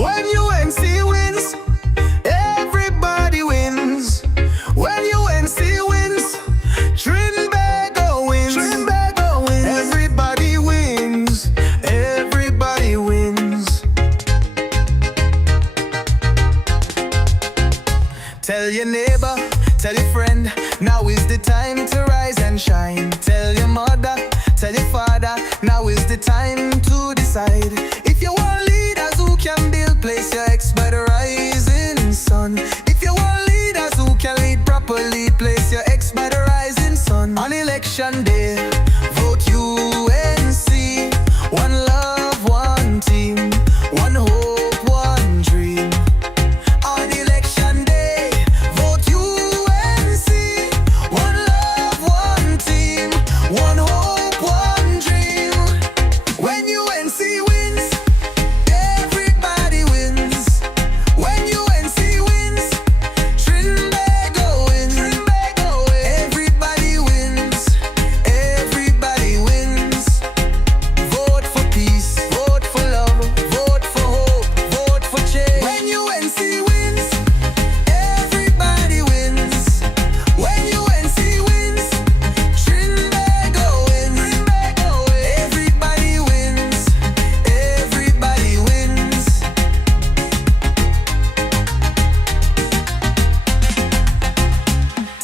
When UNC wins, everybody wins. When UNC wins, Trinbago wins. Trinbago wins. Everybody wins. Everybody wins. Tell your neighbor, tell your friend, now is the time to rise and shine. Tell your mother, tell your father, now is the time to decide. If you want leaders who can build, place your ex by the rising sun. If you want leaders who can lead properly, place your ex by the rising sun. On election day, vote UNC. One love, one team, one hope, one dream. On election day, vote UNC. One love, one team, one hope, one dream. When UNC wins, everybody wins. When UNC wins, Trinbago wins. Trinbago wins. Everybody wins. Everybody wins. Vote for peace. Vote for love. Vote for hope. Vote for change. When UNC wins, everybody wins. When UNC wins, Trinbago wins. Trinbago wins. Everybody wins. Everybody wins.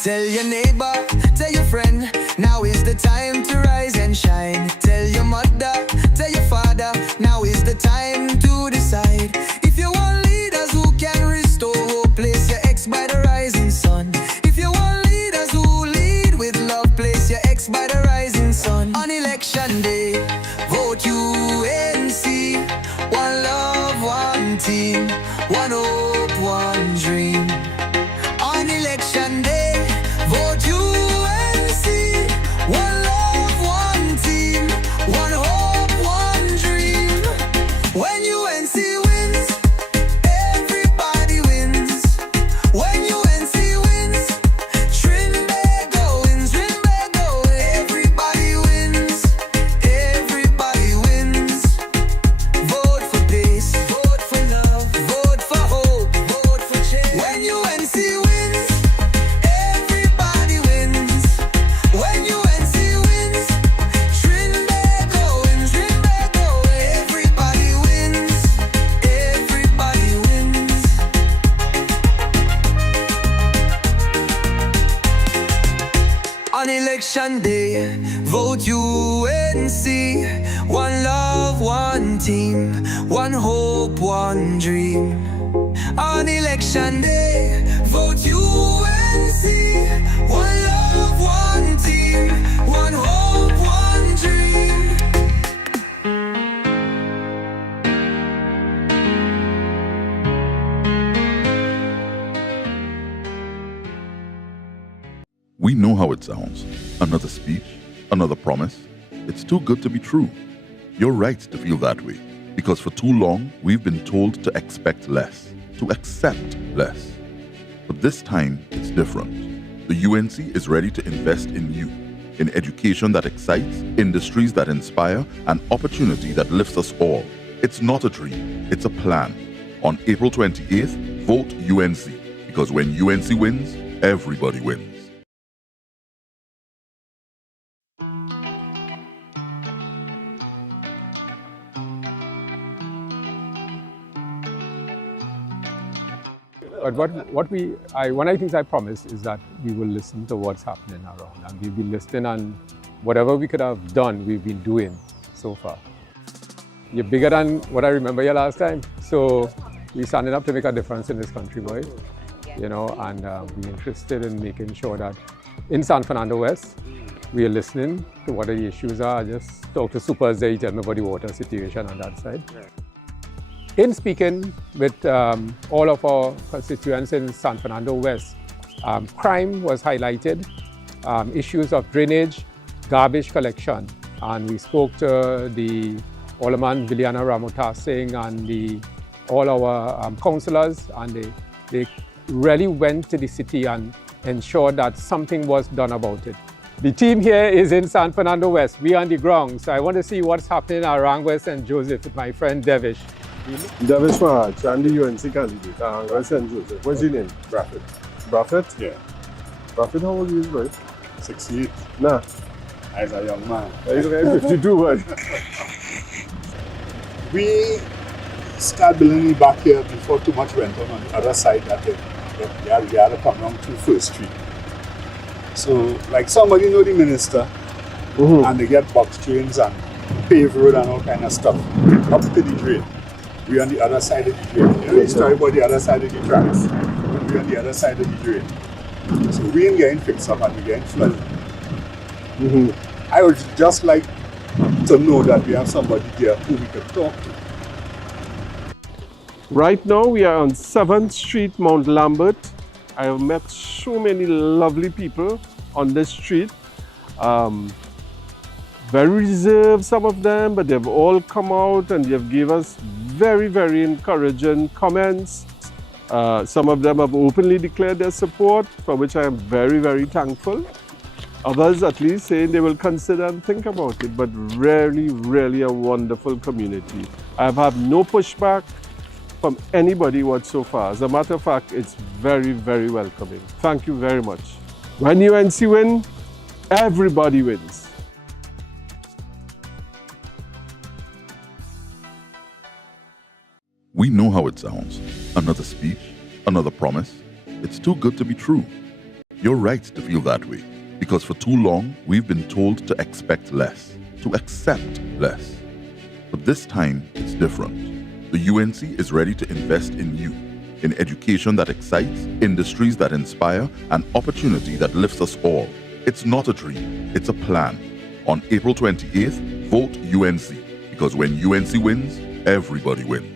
Tell your neighbor, tell your friend, now is the time to rise and shine. Tell your mother, tell your father, now is the time to decide. If you want leaders who can restore hope, place your ex by the rising sun. If you want leaders who lead with love, place your ex by the rising sun. On election day, vote UNC. One love, one team, one hope, one dream. On election day, vote UNC. One love, one team, one hope, one dream. When UNC wins, everybody wins. When UNC wins, Trinbago wins. Trinbago wins. Everybody wins. Everybody wins. Vote for peace. Vote for love. Vote for hope. Vote for change. When UNC wins, everybody wins. When UNC wins, Trinbago wins. Trinbago wins. Everybody wins. Everybody wins. On election day, vote UNC. One love, one team, one hope, one dream. On election day, vote UNC. One love, one team, one hope, one dream. We know how it sounds. Another speech, another promise. It's too good to be true. You're right to feel that way, because for too long, we've been told to expect less, to accept less. But this time, it's different. The UNC is ready to invest in you, in education that excites, industries that inspire, and opportunity that lifts us all. It's not a dream, it's a plan. On April 28th, vote UNC, because when UNC wins, everybody wins. But one of the things I promised is that we will listen to what's happening around, and we'll be listening, and whatever we could have done, we've been doing so far. You're bigger than what I remember you last time, so we're standing up to make a difference in this country, boy. You know, and we're interested in making sure that in San Fernando West, we are listening to what the issues are. I just talked to Supers, they tell me about the water situation on that side. In speaking with all of our constituents in San Fernando West, crime was highlighted, issues of drainage, garbage collection, and we spoke to the Alderman Viliana Ramota Singh and all our councillors, and they really went to the city and ensured that something was done about it. The team here is in San Fernando West. We are on the ground, so I want to see what's happening around West St. Joseph with my friend Devesh. Devesh Maharaj, and the UNC candidate, Hosien Joseph. What's your name? Brafford. Brafford? Yeah. Brafford, how old are you, boy? 68. Nah, As a young man. he's like 52, man. We start building it back here before too much went on the other side that they had to come down to First Street. So, like somebody know the minister, and they get box trains and paved road and all kind of stuff up to the drain. We on the other side of the drain. You know the story about the other side of the tracks? We on the other side of the drain. So we ain't getting fixed up and we getting flooded. I would just like to know that we have somebody there who we can talk to. Right now, we are on 7th Street, Mount Lambert. I have met so many lovely people on this street. Very reserved, some of them, but they've all come out and they've given us very, very encouraging comments. Some of them have openly declared their support, for which I am very, very thankful. Others at least saying they will consider and think about it, but really, really a wonderful community. I have had no pushback from anybody whatsoever. As a matter of fact, it's very, very welcoming. Thank you very much. When UNC win, everybody wins. We know how it sounds. Another speech, another promise. It's too good to be true. You're right to feel that way, because for too long, we've been told to expect less, to accept less. But this time, it's different. The UNC is ready to invest in you, in education that excites, industries that inspire, and opportunity that lifts us all. It's not a dream, it's a plan. On April 28th, vote UNC, because when UNC wins, everybody wins.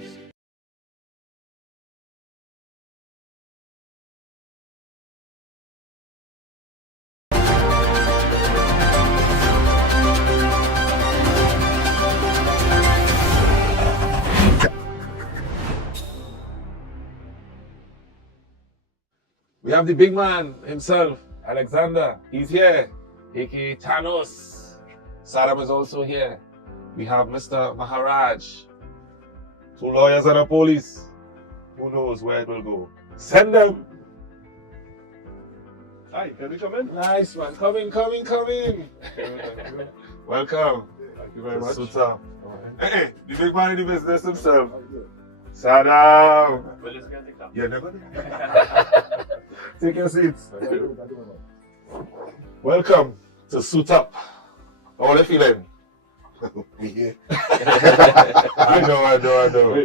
We have the big man himself, Alexander. He's here, aka Thanos. Saddam is also here. We have Mr. Maharaj. 2 lawyers and a police. Who knows where it will go? Send them. Hi, can we come in? Nice man. Come in. Welcome. Thank you very much. Suta. Hey, the big man in the business himself. Saddam. Yeah, never. Take your seats. Welcome to Suit Up. How are you feeling? We here. I know.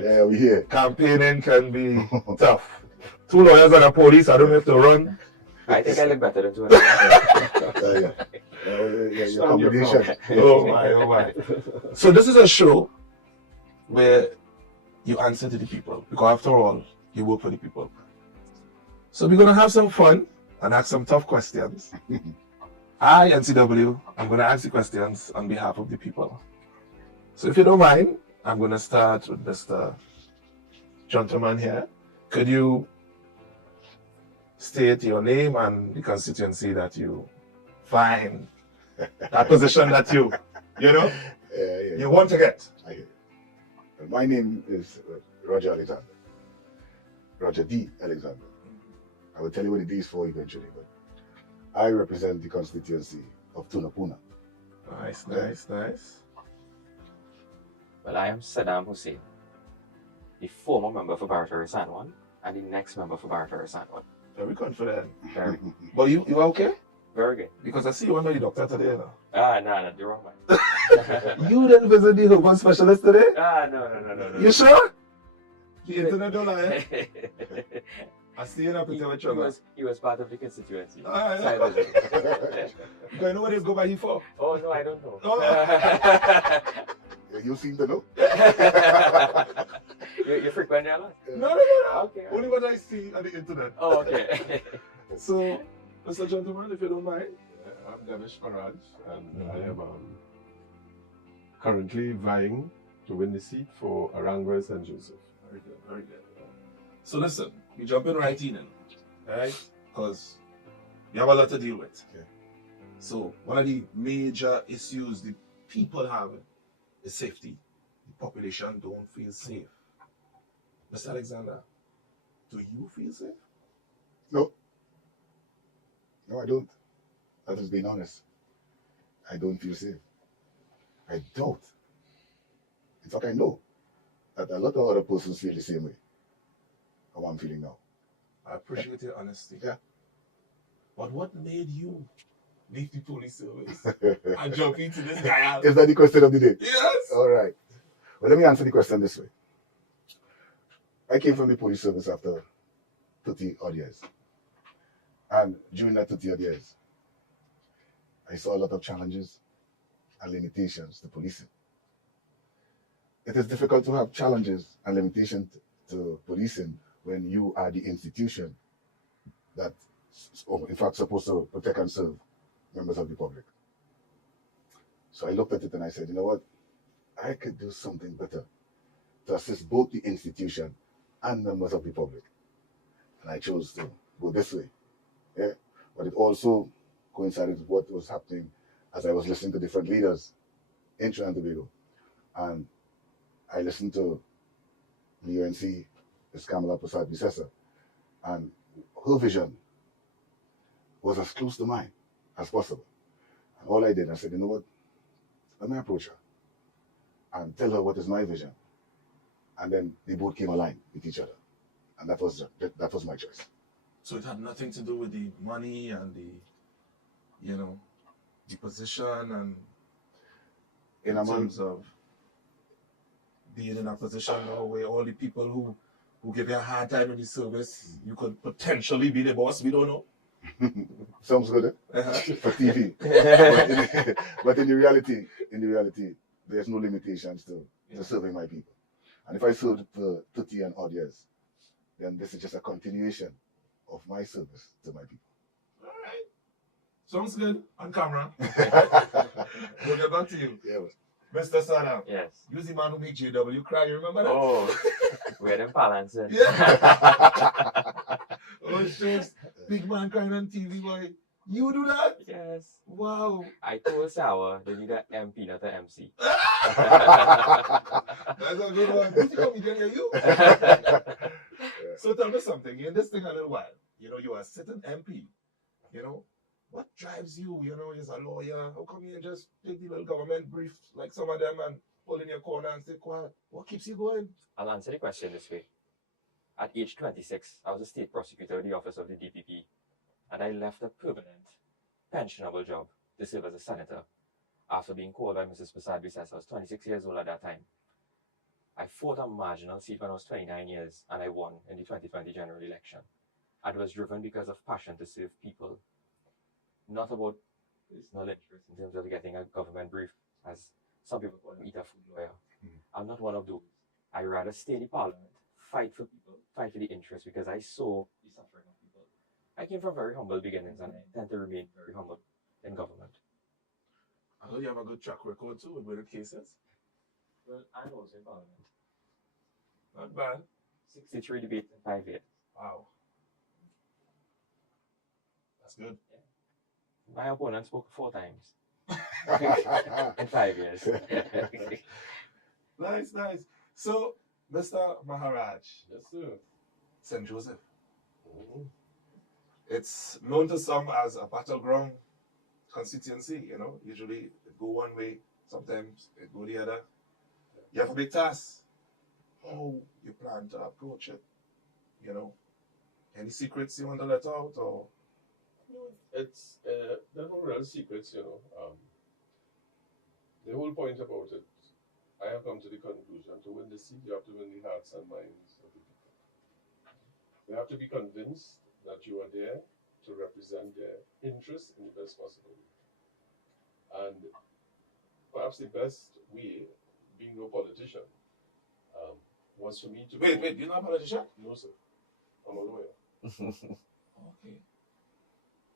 Yeah, we here. Campaigning can be tough. 2 lawyers and a police, I don't have to run. I think I look better than 2 Your combination. Oh my. So this is a show where you answer to the people, because after all, you work for the people. So we're going to have some fun and ask some tough questions. I, NCW, I'm going to ask the questions on behalf of the people. So if you don't mind, I'm going to start with Mr. Gentleman here. Could you state your name and the constituency that you find, that position that you you want to get? My name is Roger Alexander. Roger D. Alexander. I will tell you what it is for eventually, but I represent the constituency of Tunapuna. Nice. Well, I am Saddam Hussein, the former member for Baratory San Juan and the next member for Baratory San Juan. Very confident. Very, But you okay? very good. Because I see you went to the doctor today now. No, the wrong man. You didn't visit the herbal specialist today? No. You sure? The internet don't lie. I see you up with trouble. He was part of the constituency. Ah, So I was there. Do you know what he's go by here for? Oh, no, I don't know. You seem to know. You frequent there a lot? No. Okay. Only what I see on the internet. Oh, okay. So, Mr. Gentleman, if you don't mind. I'm Devesh Maharaj, and I am currently vying to win the seat for Arangwa St. Joseph. Very good. So listen, we jump in right in, right? Because we have a lot to deal with. Okay. So one of the major issues the people have is safety. The population don't feel safe. Mr. Alexander, do you feel safe? No. No, I don't. That is being honest. I don't feel safe. I don't. In fact, I know that a lot of other persons feel the same way. How I'm feeling now. I appreciate your honesty. Yeah. But what made you leave the police service and jump into this guy? Is that the question of the day? Yes. All right. Well, let me answer the question this way. I came from the police service after 30 odd years. And during that 30 odd years, I saw a lot of challenges and limitations to policing. It is difficult to have challenges and limitations to policing when you are the institution that, in fact, supposed to protect and serve members of the public. So I looked at it and I said, you know what? I could do something better to assist both the institution and members of the public. And I chose to go this way. Yeah? But it also coincided with what was happening as I was listening to different leaders in Trinidad and Tobago. And I listened to the UNC, Ms. Kamala Prasad Bisesa, and her vision was as close to mine as possible. And all I did, I said, you know what? Let me approach her and tell her what is my vision. And then they both came aligned with each other. And that was my choice. So it had nothing to do with the money and the, the position and in terms of being in a position now where all the people who give you a hard time in the service, you could potentially be the boss. We don't know. Sounds good, eh? For TV. but in the reality, there's no limitations to serving my people. And if I served for 30 and odd years, then this is just a continuation of my service to my people. All right. Sounds good on camera. We'll get back to you. Yeah. Mr. Saddam. Yes. You're the man who made JW cry, you remember that? Oh, we're them balancing. Yeah. Oh, shows. Big man crying on TV, boy. You do that? Yes. Wow. I told Sour they need an MP, not an MC. That's a good one. Did you comedian here, you? So tell me something. You're in this thing a little while. You are a sitting MP. What drives you? You're a lawyer. How come you just take the little government brief like some of them and pull in your corner and stay quiet? What keeps you going? I'll answer the question this way. At age 26, I was a state prosecutor in the office of the DPP, and I left a permanent, pensionable job to serve as a senator after being called by Mrs. Prasad Bisesa. I was 26 years old at that time. I fought a marginal seat when I was 29 years, and I won in the 2020 general election. And was driven because of passion to serve people, not about personal interest in terms of getting a government brief, as some people call me, eat a food lawyer. I'm not one of those. I rather stay in the parliament, fight for people, fight for the interest, because I saw the suffering of people. I came from very humble beginnings, and I intend to remain very humble in government. I know you have a good track record too with murder cases. Well, I'm also in parliament. Not bad. 63 debates in 5 years. Wow. That's good. Yeah. My opponent spoke 4 times in 5 years. Nice, nice. So, Mr. Maharaj. Yes, sir. St. Joseph. It's known to some as a battleground constituency, Usually it go one way, sometimes it go the other. You have a big task. How you plan to approach it? Any secrets you want to let out, or? It's there are no real secrets, The whole point about it, I have come to the conclusion: to win the seat, you have to win the hearts and minds of the people. You have to be convinced that you are there to represent their interests in the best possible way. And perhaps the best way, being no politician, was for me to Wait, you're not a politician? No, sir. I'm a lawyer. Okay.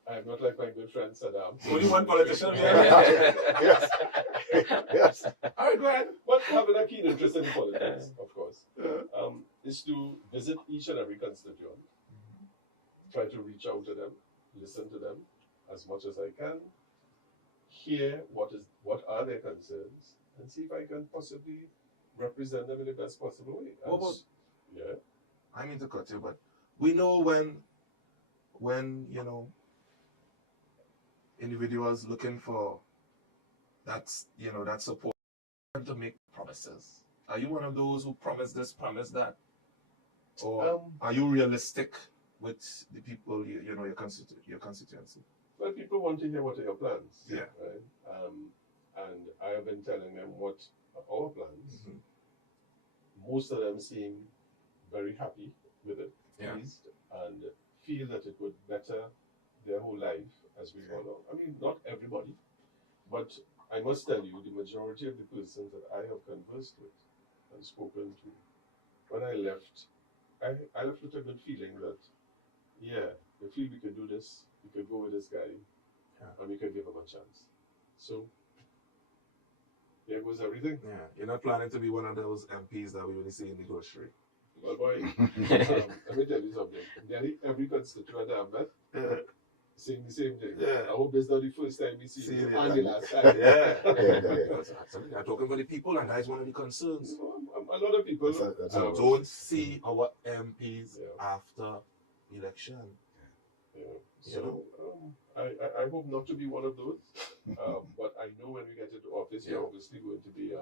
I am not like my good friend Saddam. Only one politician here? Yes. Yes. All right, go ahead. But having a keen interest in politics, of course, is to visit each and every constituent, try to reach out to them, listen to them as much as I can, hear what are their concerns, and see if I can possibly represent them in the best possible way. What about- Yeah. I mean to cut you, but we know when you know individuals looking for that that support to make promises. Are you one of those who promise this, promise that, or are you realistic with the people you know your constituency? Well, people want to hear what are your plans. Yeah. Right? And I have been telling them what are our plans. Mm-hmm. Most of them seem very happy with it, Yeah. pleased, and feel that it would better their whole life as we go along. I mean, not everybody, but I must tell you, the majority of the persons that I have conversed with and spoken to, when I left, I left with a good feeling that, yeah, we feel we could do this, we could go with this guy, and we could give him a chance. So, there goes everything. Yeah, you're not planning to be one of those MPs that we only see in the grocery. Well, boy, let me tell you something. Nearly every constituent I've met saying the same thing. Yeah. I hope it's not the first time we see See you it, and the last time. Absolutely. I'm talking for the people, and that's one of the concerns. A lot of people Don't see our MPs after election. Yeah. So I hope not to be one of those. But I know when we get into office, you're obviously going to be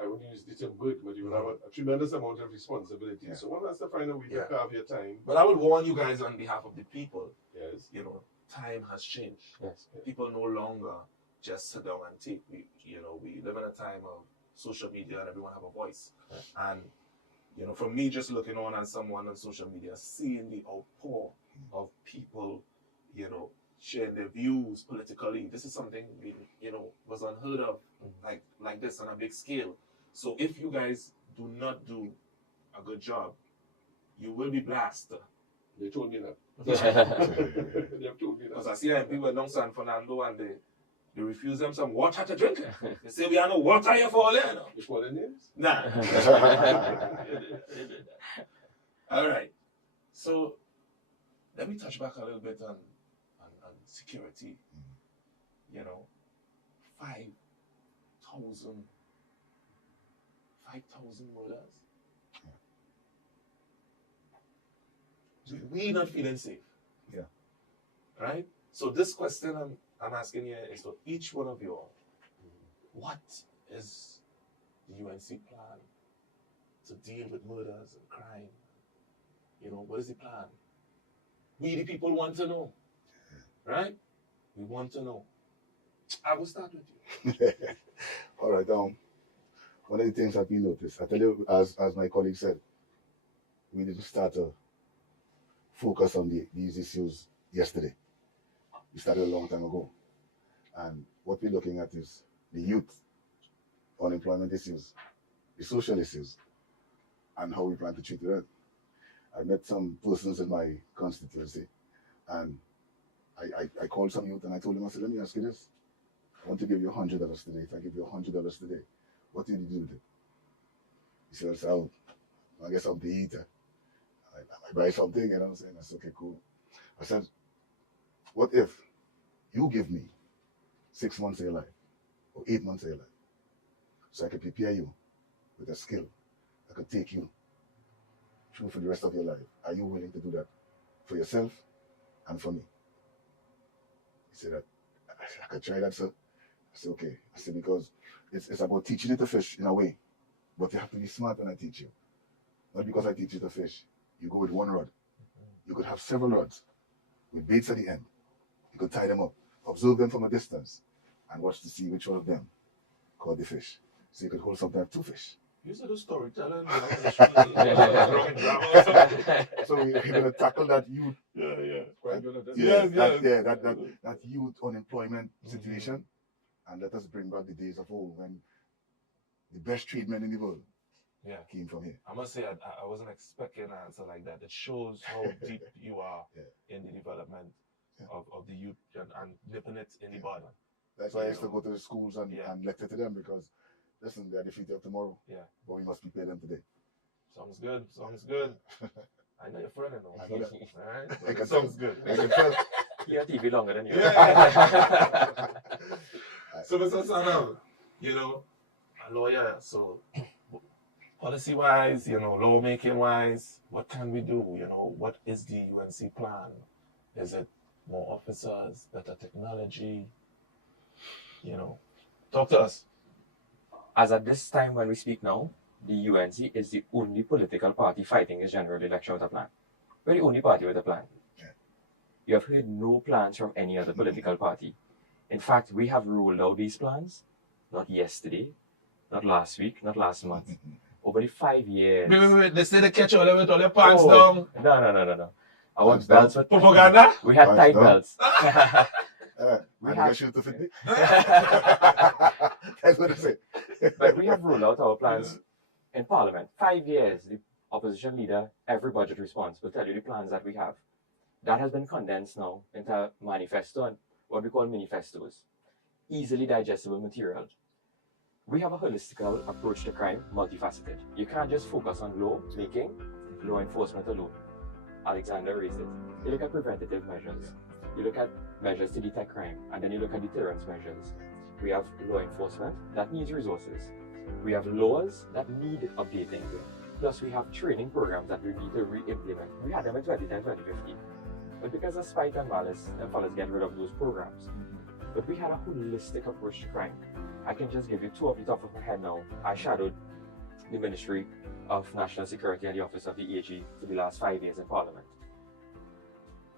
I wouldn't use the term good, but you will have a tremendous amount of responsibility. Yeah. So one has to find a way to carve your time. But I would warn you guys on behalf of the people. Yes. You know, time has changed. Yes. People no longer just sit down and take. We live in a time of social media and everyone have a voice. Yes. And you know, for me, just looking on as someone on social media, seeing the outpour of people, you know, sharing their views politically, this is something was unheard of, like this on a big scale. So if you guys do not do a good job, you will be blasted. They told me that. They have told me Because that. I see people in San Fernando and they refuse them some water to drink. They say we have no water here for all there. No? You call their names? Nah. All right. So let me touch back a little bit on security. You know, 5,000 murders. We not feeling safe. Yeah. Right? So this question I'm asking you is for each one of you all. What is the UNC plan to deal with murders and crime? You know, what is the plan? We the people want to know. Right? We want to know. I will start with you. All right. One of the things that we noticed, I tell you, as my colleague said, we need to start to focus on these issues yesterday. We started a long time ago. And what we're looking at is the youth, unemployment issues, the social issues, and how we plan to treat them. I met some persons in my constituency, and I called some youth and I told them, I said, let me ask you this. I want to give you $100 today. If I give you $100 today, what do you do with it? He said, I guess I'll be eater. I buy something, you know what I'm saying? I said, okay, cool. I said, what if you give me 6 months of your life or 8 months of your life so I can prepare you with a skill that could take you through for the rest of your life? Are you willing to do that for yourself and for me? He said that I could try that, sir. I said, okay. I said, because it's about teaching you to fish in a way, but you have to be smart when I teach you. Not because I teach you to fish. You go with one rod. You could have several rods with baits at the end. You could tie them up, observe them from a distance, and watch to see which one of them caught the fish. So you could hold sometimes 2 fish. You said a storyteller. So we're going to tackle that youth. Quite good at this. That youth unemployment situation, and let us bring back the days of old when the best treatment in the world came from here. I must say, I wasn't expecting an answer like that. It shows how deep you are in the development of the youth and nipping it in the bud. That's why I used to go to the schools and lecture to them, because, listen, they're the future of tomorrow. Yeah. But we must prepare them today. Sounds good. Sounds good. I know your friend, I know. I know that. All I right. can Sounds good. I can tell. He had TV longer than you. So, Mr. Saddam, you know, a lawyer, so policy-wise, lawmaking-wise, what can we do? What is the UNC plan? Is it more officers, better technology? Talk to us. As at this time when we speak now, the UNC is the only political party fighting this general election with a plan. We're the only party with a plan. You have heard no plans from any other political party. In fact, we have rolled out these plans, not yesterday, not last week, not last month, over the 5 years. Wait. They say they catch all with all your pants down. No. I want belts with propaganda. We had tight belts. We have shoot to fit me. That's what I say. But we have rolled out our plans in Parliament. 5 years, the opposition leader, every budget response will tell you the plans that we have. That has been condensed now into a manifesto and what we call manifestos. Easily digestible material. We have a holistical approach to crime, multifaceted. You can't just focus on law making, law enforcement alone. Alexander raised it. You look at preventative measures. You look at measures to detect crime, and then you look at deterrence measures. We have law enforcement that needs resources. We have laws that need updating. Plus we have training programs that we need to re-implement. We had them in 2010, 2015. But because of spite and malice, them fellas get rid of those programs. But we had a holistic approach to crime. I can just give you two off the top of my head now. I shadowed the Ministry of National Security and the Office of the AG for the last 5 years in Parliament.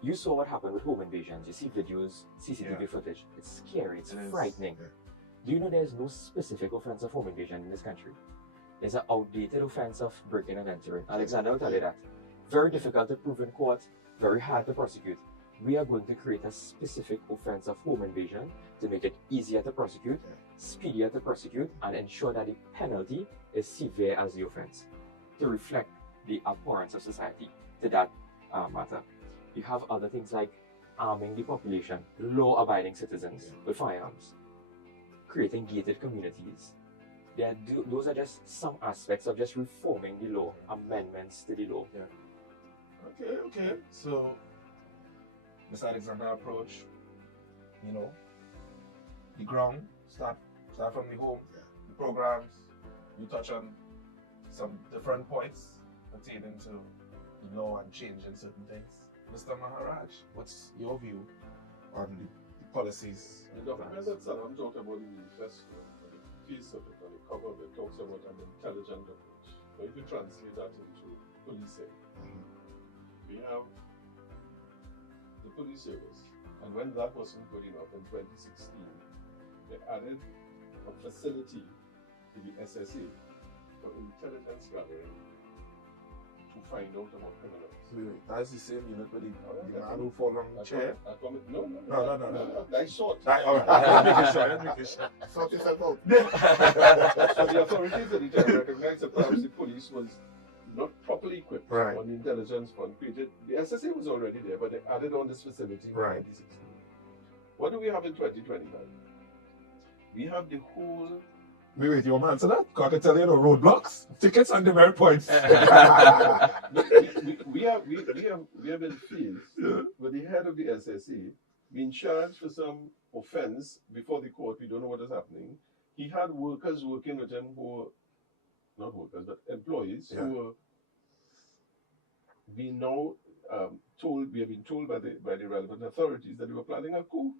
You saw what happened with home invasions. You see videos, CCTV footage. It's scary, it's frightening. Do you know there's no specific offense of home invasion in this country? There's an outdated offense of breaking and entering. Alexander will tell you that. Very difficult to prove in court, very hard to prosecute. We are going to create a specific offense of home invasion to make it easier to prosecute, speedier to prosecute, and ensure that the penalty is severe as the offense to reflect the abhorrence of society to that matter. You have other things like arming the population, law-abiding citizens with firearms, creating gated communities. Those are just some aspects of just reforming the law, amendments to the law. Okay. So, this Alexander approach, the ground, start from the home, the programs, you touch on some different points pertaining to the law and changing certain things. Mr. Maharaj, what's your view on the policies? The document that Saddam talked about in the manifesto, the piece of it, on the cover of it, talks about an intelligent approach. But if you translate that into policing, we have the police service, and when that wasn't good enough in 2016, they added a facility to the SSA for intelligence gathering to find out about criminals. Wait, that's the same unit with the man who fall on the chair? No. I saw it. All right, let's make it short. Sort yourself out. So the authorities at the time recognized that perhaps the police was not properly equipped on the intelligence front. The SSA was already there, but they added on this facility in 2016. What do we have in 2025? We have the whole... Wait, you want to answer that? Because I can tell you the roadblocks, tickets, and demerit points. we have been faced with the head of the SSA being charged for some offense before the court. We don't know what is happening. He had workers working with him who were, not workers, but employees who were being now told, we have been told by the relevant authorities that they were planning a coup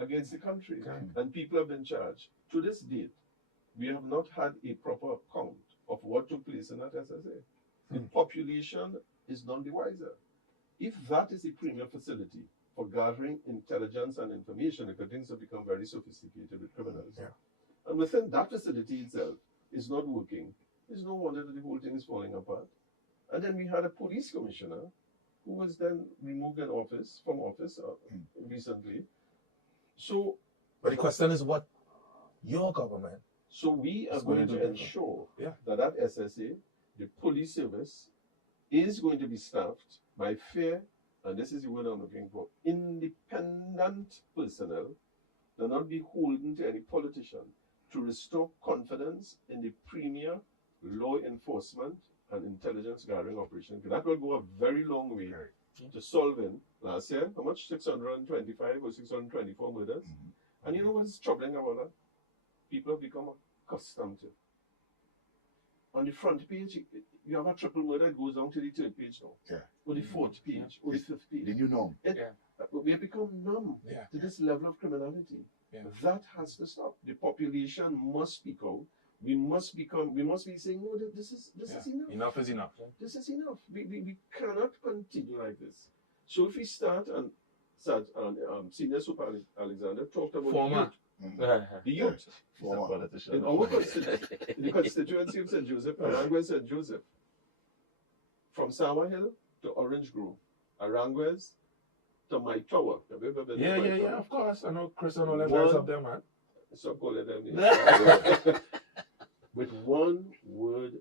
against the country. And people have been charged. To this date, we have not had a proper account of what took place in that SSA. The population is none the wiser. If that is a premier facility for gathering intelligence and information, because things have become very sophisticated with criminals, and within that facility itself is not working, there's no wonder that the whole thing is falling apart. And then we had a police commissioner who was then removed from office recently. So, but the question is what your government. So we are going to ensure that SSA, the police service, is going to be staffed by fair, and this is the word I'm looking for, independent personnel that not beholden to any politician, to restore confidence in the premier law enforcement and intelligence gathering operation. That will go a very long way to solving last year, how much? 625 or 624 murders. And you know what's troubling about that? People have become accustomed to. on the front page, you have a triple murder, it goes down to the third page now. Yeah. Or the fourth page, or the fifth page. The new norm. We have become numb to this level of criminality. That has to stop. The population must speak out. We must be saying, no, this is enough. Enough is enough. This is enough. We cannot continue like this. So if we start and Senior Super Alexander talked about Former. the youth. Former. In our in the constituency of St. Joseph, Aranguez St. Joseph, from Summer Hill to Orange Grove, Aranguez to my tower. Have you ever been to my tower? Yeah, of course. I know Chris and all them guys up there, man. Stop calling them. With one word,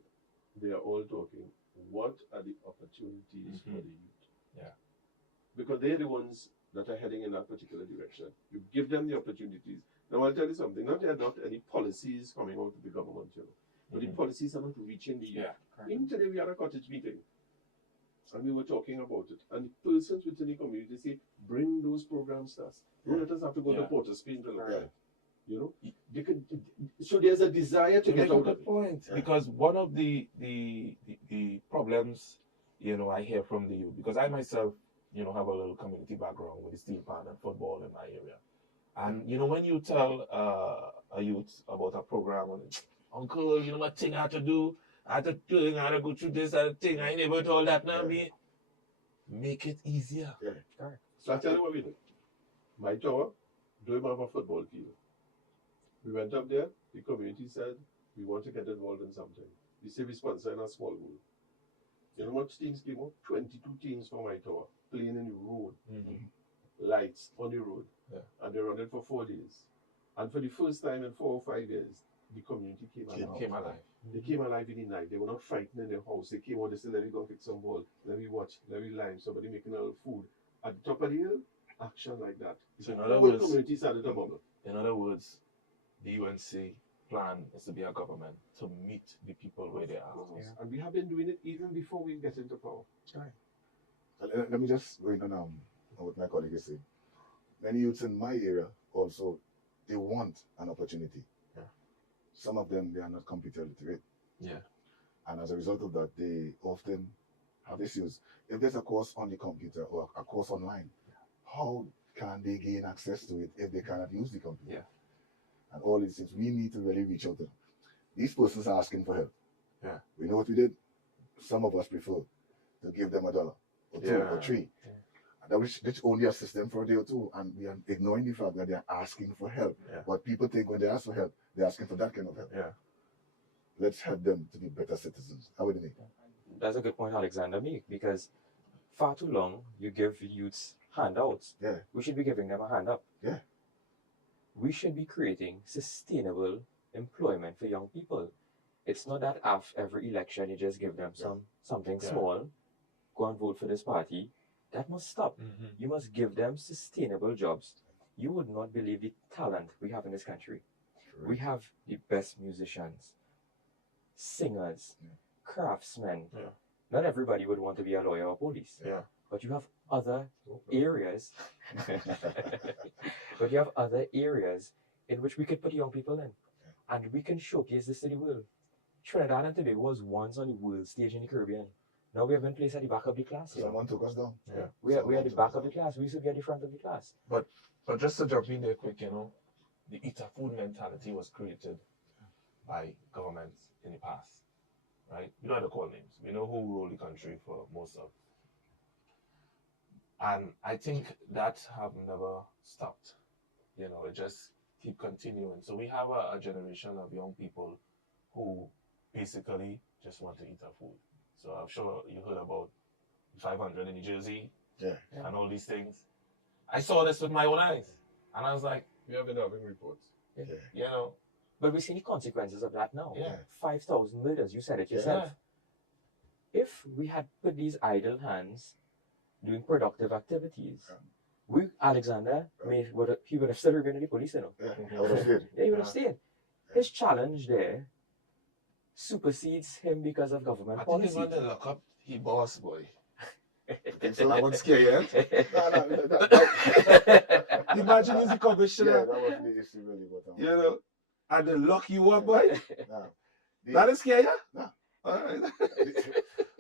they are all talking. What are the opportunities for the youth? Yeah. Because they're the ones that are heading in that particular direction. You give them the opportunities. Now I'll tell you something. Now there are not any policies coming out of the government, but the policies are not reaching the youth. Even today we had a cottage meeting, and we were talking about it. And the persons within the community say, bring those programs to us. Don't let us have to go to Port of Spain to look at it. They could, so there's a desire to get out of it. Point. Because one of the problems, I hear from the youth, because I myself, have a little community background with the steel pan and football in my area. And, when you tell a youth about a program, and, uncle, what thing I have to do? I have to go through this thing. I never told that now, me. Make it easier. So I tell you what we do. My tower, don't have a football field. We went up there, the community said, we want to get involved in something. We say we sponsor in a small goal. You know what teams came up? 22 teams from my tower, playing in the road. Lights on the road. And they run it for 4 days. And for the first time in 4 or 5 years, the community came alive. They came alive in the night. They were not frightened in their house. They came out, they said, let me go kick some ball. Let me watch. Let me lime. Somebody making a little food. At the top of the hill, action like that. So in other words, community started to bubble. In other words, the UNC plan is to be a government to meet the people where they are. And we have been doing it even before we get into power. Let me just go in on what my colleague is saying. Many youths in my area also, they want an opportunity. Some of them, they are not computer literate. And as a result of that, they often have issues. If there's a course on the computer or a course online, how can they gain access to it if they cannot use the computer? And all these things, we need to really reach out to them. These persons are asking for help. We know what we did. Some of us prefer to give them $1 or $2 or $3. Which only assist them for a day or two, and we are ignoring the fact that they are asking for help. But people think when they ask for help, they're asking for that kind of help. Let's help them to be better citizens. How would you think? That's a good point Alexander made, because far too long you give youths handouts. We should be giving them a hand up. We should be creating sustainable employment for young people. It's not that after every election you just give them something small, go and vote for this party. That must stop. You must give them sustainable jobs. You would not believe the talent we have in this country. We have the best musicians, singers, craftsmen. Not everybody would want to be a lawyer or police. But you have other areas. But you have other areas in which we could put young people in. And we can showcase this to the world. Trinidad and Tobago was once on the world stage in the Caribbean. Now we have been placed at the back of the class. Someone took us down. We are at the back of the class. We used to be at the front of the class. But just to jump in there quick, the eat a food mentality was created by governments in the past, right? We don't have to call names. We know who ruled the country for most of. And I think that have never stopped. It just keep continuing. So we have a generation of young people who basically just want to eat our food. So I'm sure you heard about 500 in New Jersey and all these things. I saw this with my own eyes. And I was like, we have been having reports. But we see the consequences of that now. 5,000 murders, you said it yourself. If we had put these idle hands doing productive activities, Alexander, he would have still remained in the police, I would have stayed. He would have stayed. His challenge there supersedes him because of government policy. I think he lock up he boss boy. So that won't scare you, Imagine he's a commissioner. that wasn't the issue really. But, and they lock you up, boy. That is scare you? No. All right.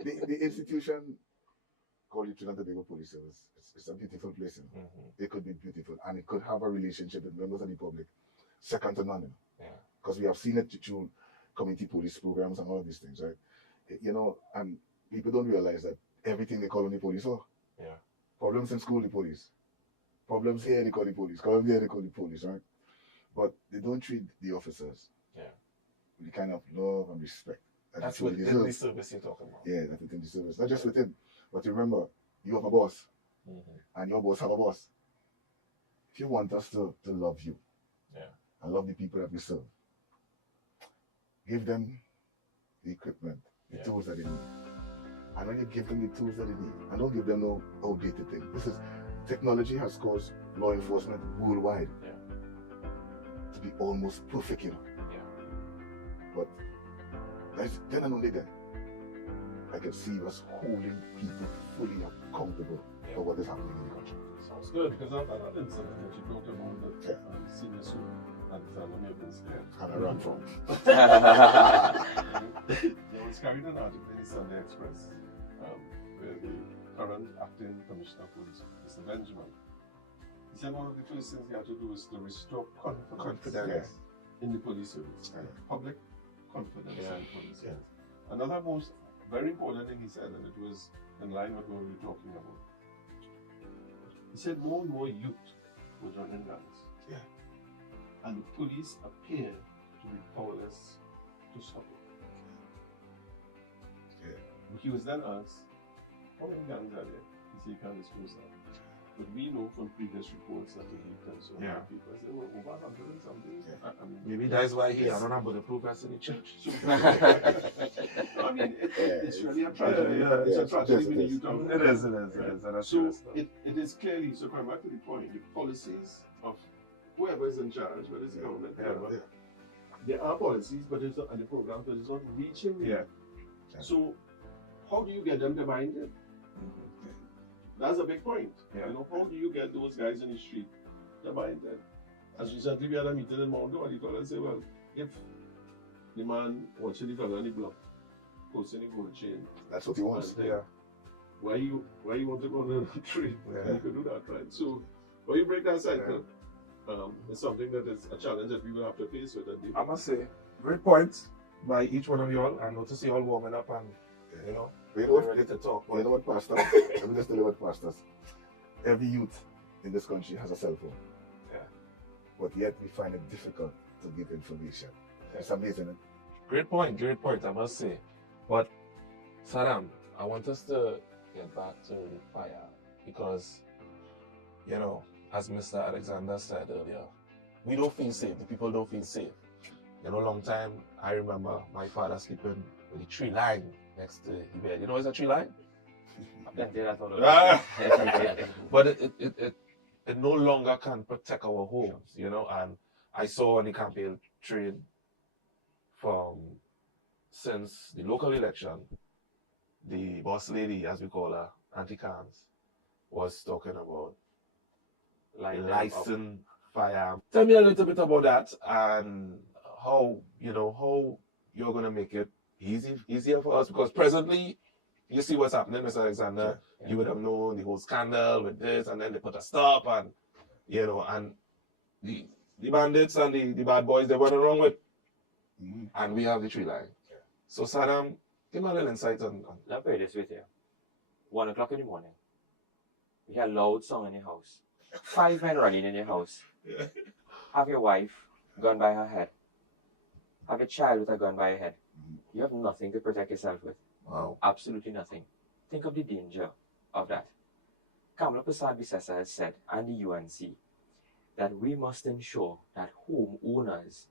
The institution called the Trinidad and Tobago Police Service, it's a beautiful place. You know? It could be beautiful, and it could have a relationship with members of the public second to none. You know? Yeah. Because we have seen it through community police programs and all of these things, right? You know, and people don't realize that everything they call on the police for. Yeah. Problems in school, the police. Problems here, they call the police. Problems there, they call the police, right? But they don't treat the officers with the kind of love and respect that That's they truly within the deserve. service you're talking about. Yeah, that's within the service. Not just within, but remember, you have a boss, and your boss have a boss. If you want us to love you, and love the people that we serve, give them the equipment, the tools that they need. And when you give them the tools that they need, and don't give them no outdated thing. Technology has caused law enforcement worldwide to be almost perfect, you know. But then and only then, I can see us holding people fully accountable for what is happening in the country. Sounds good, because that incident that you talked about, that senior suit, that fellow may have been scared. And I run from. There was carried an article in the Sunday Express where the current acting commissioner of police, Mr. Benjamin, he said one of the first things he had to do is to restore confidence in the police service, public confidence in the police service. Another very important thing he said, and it was in line with what we were talking about. He said more and more youth were running guns. And the police appear to be powerless to stop it. He was then asked, how many guns are there? He said, you can't disclose that. But we know from previous reports that the leaked and so many people say, well, over 100 and something. I mean, Maybe that's why he had a bulletproof vest in the church. I mean, it's really a tragedy. It's a tragedy when you don't. It is. So it is clearly, so coming back to the point, the policies of whoever is in charge, whether it's the government, whatever, there are policies, but it's not, and the program, but it's not reaching them. So how do you get them to mind it? That's a big point. You know, how do you get those guys in the street to mind it? As recently we had a meeting in Mondo, and the fellow said, well, if the man watching the fellow on the block, posting the gold chain, that's what he wants. Why you want to go on the trade? You could do that, right? So when you break that cycle, it's something that is a challenge that we will have to face with. I must say, great point by each one of you all. I notice you all warming up and, you know, we're ready to talk. You know what, Pastor? Let me just tell you what, Pastors. Every youth in this country has a cell phone. But yet we find it difficult to give information. It's amazing, isn't it? Great point, I must say. But, Saddam, I want us to get back to the fire because, you know, as Mr. Alexander said earlier, we don't feel safe. The people don't feel safe. You know, long time, I remember my father sleeping with a tree line next to the bed. You know, it's a tree line? But it no longer can protect our homes, you know, and I saw on the campaign trail since the local election, the boss lady, as we call her, Auntie Cans, was talking about licensed firearm. Tell me a little bit about that and how you're going to make it easier for us, because presently, you see what's happening, Mr. Alexander. You would have known the whole scandal with this, and then they put a stop, and you know, and the bandits and the bad boys, they went wrong with, and we have the tree line. So Saddam, give me a little insight on. Let me put it this way to you. 1 o'clock in the morning, we hear a loud song in your house. 5 men running in your house. Have your wife, gun by her head. Have a child with a gun by her head. You have nothing to protect yourself with. Wow. Absolutely nothing. Think of the danger of that. Kamala Prasad Visesa has said, and the UNC, that we must ensure that homeowners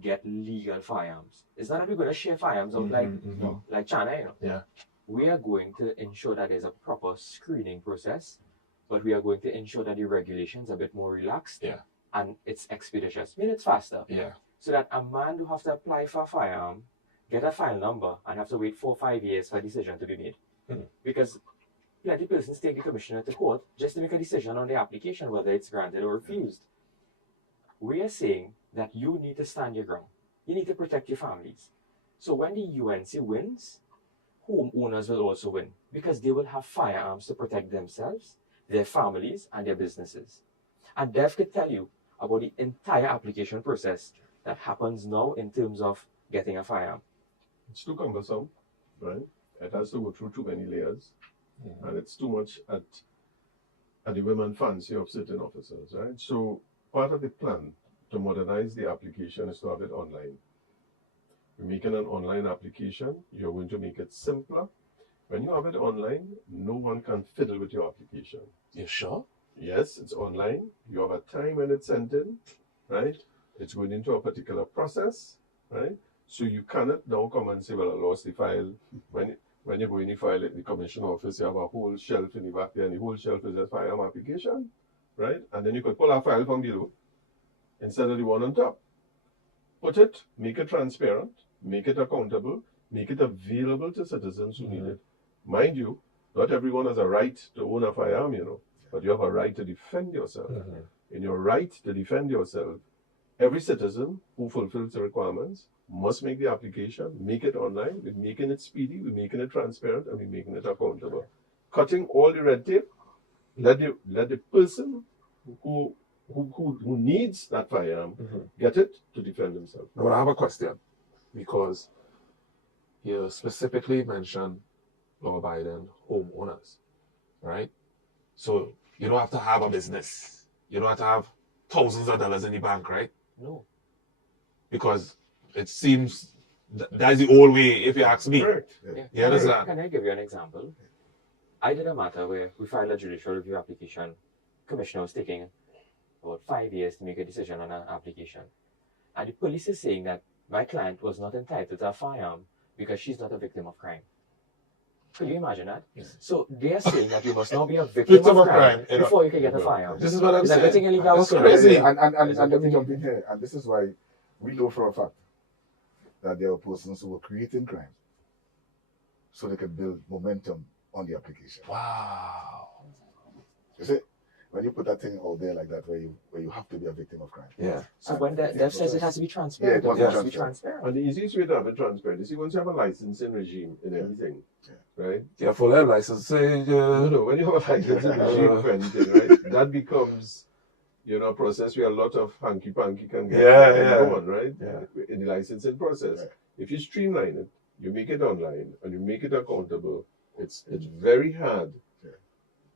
get legal firearms. It's not that we're going to share firearms out like China, you know. Yeah. We are going to ensure that there's a proper screening process, but we are going to ensure that the regulations are a bit more relaxed and it's expeditious. I mean, it's faster. Yeah. So that a man who has to apply for a firearm, get a file number, and have to wait 4 or 5 years for a decision to be made. Because plenty of persons take the commissioner to court just to make a decision on the application, whether it's granted or refused. We are saying that you need to stand your ground. You need to protect your families. So when the UNC wins, homeowners will also win because they will have firearms to protect themselves, their families, and their businesses. And Dev could tell you about the entire application process that happens now in terms of getting a firearm. It's too cumbersome, right? It has to go through too many layers, and it's too much at the women fancy of certain officers, right? So part of the plan to modernize the application is to have it online. We're making an online application. You're going to make it simpler. When you have it online, no one can fiddle with your application. You sure? Yes, it's online. You have a time when it's sent in, right? It's going into a particular process, right? So you cannot now come and say, well, I lost the file. When you go in the file at the commission office, you have a whole shelf in the back there, and the whole shelf is a firearm application, right? And then you could pull a file from below instead of the one on top. Put it, make it transparent, make it accountable, make it available to citizens who need it. Mind you, not everyone has a right to own a firearm, but you have a right to defend yourself. In your right to defend yourself, every citizen who fulfills the requirements must make the application, make it online. We're making it speedy, we're making it transparent, and we're making it accountable. Cutting all the red tape, let the person who needs that firearm get it to defend himself. Now, I have a question, because you specifically mentioned law-abiding homeowners, right? So you don't have to have a business. You don't have to have thousands of dollars in the bank, right? No. Because it seems that's the old way, if you ask me. Correct. Yeah. You understand? Can I give you an example? I did a matter where we filed a judicial review application. Commissioner was taking about 5 years to make a decision on an application. And the police is saying that my client was not entitled to a firearm because she's not a victim of crime. Could you imagine that? So they're saying that you must now be a victim of crime before you can get a firearm. This is what I'm Is saying. everything illegal? That's crazy. And let me jump in here. And this is why we know for a fact that there are persons who are creating crimes so they can build momentum on the application. Wow. You see, when you put that thing out there like that, where you have to be a victim of crime. Yeah. So when Dev says it has to be transparent, Yeah, it has to be transparent. And the easiest way to have it transparent is once you have a licensing regime in anything, right? Yeah, for their license, say, No, when you have a licensing regime for anything, right, that becomes, a process where a lot of hanky-panky can get going, right? Yeah. In the licensing process. Right. If you streamline it, you make it online, and you make it accountable, it's very hard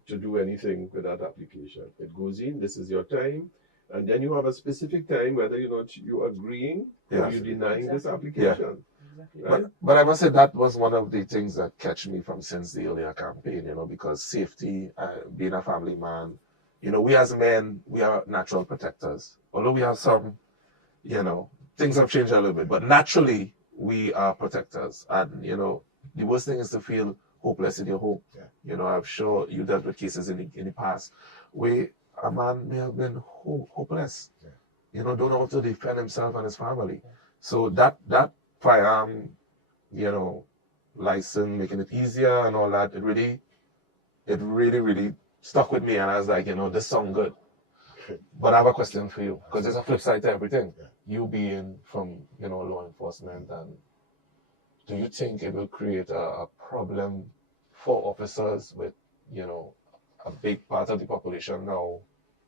to do anything with that application. It goes in, this is your time, and then you have a specific time whether you're agreeing or you're denying this application. Exactly. Right? But I must say that was one of the things that catch me from since the earlier campaign, because safety, being a family man, we as men, we are natural protectors. Although we have some, things have changed a little bit, but naturally we are protectors. And, the worst thing is to feel hopeless in your home. I'm sure you dealt with cases in the past where a man may have been hopeless. Don't know how to defend himself and his family. So that firearm, license, making it easier and all that, it really stuck with me, and I was like, this sounds good. But I have a question for you, because there's a flip side to everything. You being from, law enforcement, and do you think it will create a problem for officers with, a big part of the population now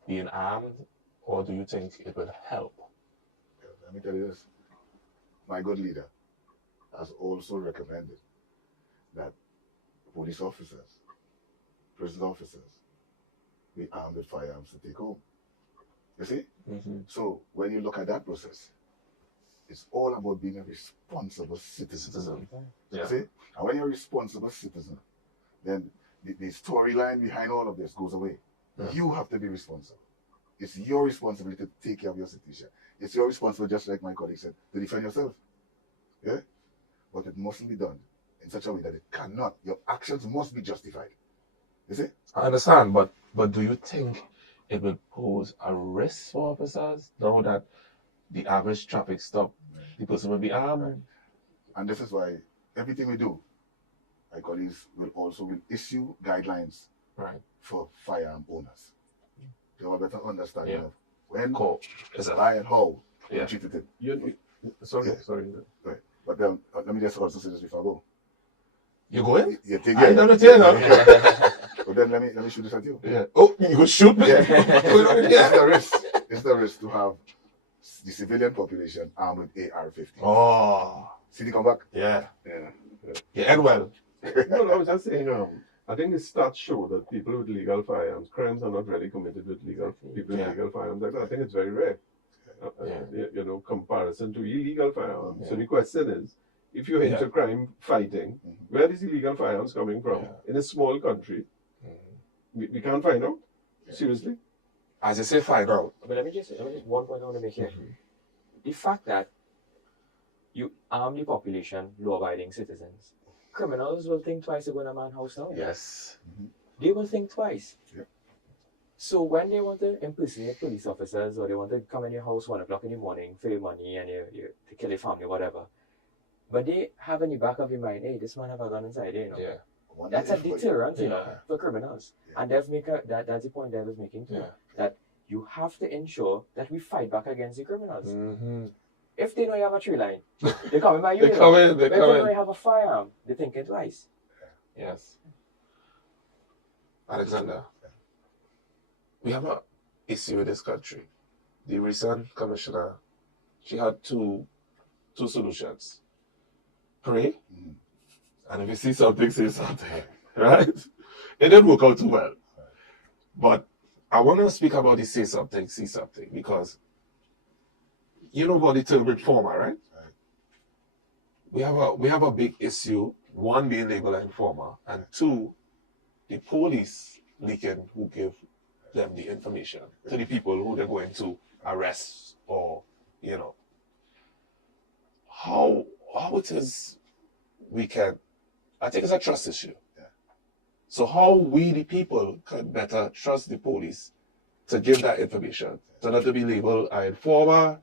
being armed, or do you think it will help? Let me tell you this. My good leader has also recommended that police officers, prison officers, be armed with firearms to take home. You see? So when you look at that process, it's all about being a responsible citizen. You see? And when you're a responsible citizen, then the storyline behind all of this goes away. You have to be responsible. It's your responsibility to take care of your situation. It's your responsibility, just like my colleague said, to defend yourself. Yeah? But it mustn't be done in such a way that it cannot. Your actions must be justified. You see? I understand, but do you think it will pose a risk for officers now that the average traffic stop, the person will be armed? And this is why everything we do, my colleagues will issue guidelines for firearm owners. They have a better understanding of when, why, and how to treat it. Sorry. Right. But let me just also say this before I go. You going? You take I it. don't know. But then let me shoot this at you. Yeah. Oh, you go shoot me? Yeah. Yeah. It's the risk. It's the risk to have the civilian population armed with AR-15. Oh. See the comeback? Yeah. Yeah. Yeah, and well. No, I was just saying, I think the stats show that people with legal firearms, crimes are not really committed with people with legal firearms like that. I think it's very rare. Comparison to illegal firearms. Yeah. So the question is, if you're into crime fighting, where is illegal firearms coming from? Yeah. In a small country, we can't find out. Seriously. As I say, find out. But let me just one point I want to make here. The fact that you arm the population, law-abiding citizens, criminals will think twice to go in a man's house now. Yes. They will think twice. Yep. So when they want to impersonate police officers or they want to come in your house 1 o'clock in the morning for your money and you to kill your family, whatever, but they have in the back of your mind, hey, this man have a gun inside there, you know. Yeah. That's a deterrent, you know, Yeah. for criminals. Yeah. And that's the point Dev is making too. Yeah. That you have to ensure that we fight back against the criminals. Mm-hmm. If they know you have a tree line, they come in by you. They you know. come in, they But if come they know in. you have a firearm, they're thinking twice. Yes. Alexander, we have an issue in this country. The recent commissioner, she had two solutions. Pray, and if you see something, say something. Right? It didn't work out too well. But I want to speak about the say something, see something, because you know about the term informer, right? We have a big issue, one being labeled an informer, and two, the police leaking who give them the information to the people who they're going to arrest or, you know. How it is we can, I think it's a trust issue. Yeah. So how we the people can better trust the police to give that information, so not to be labeled an informer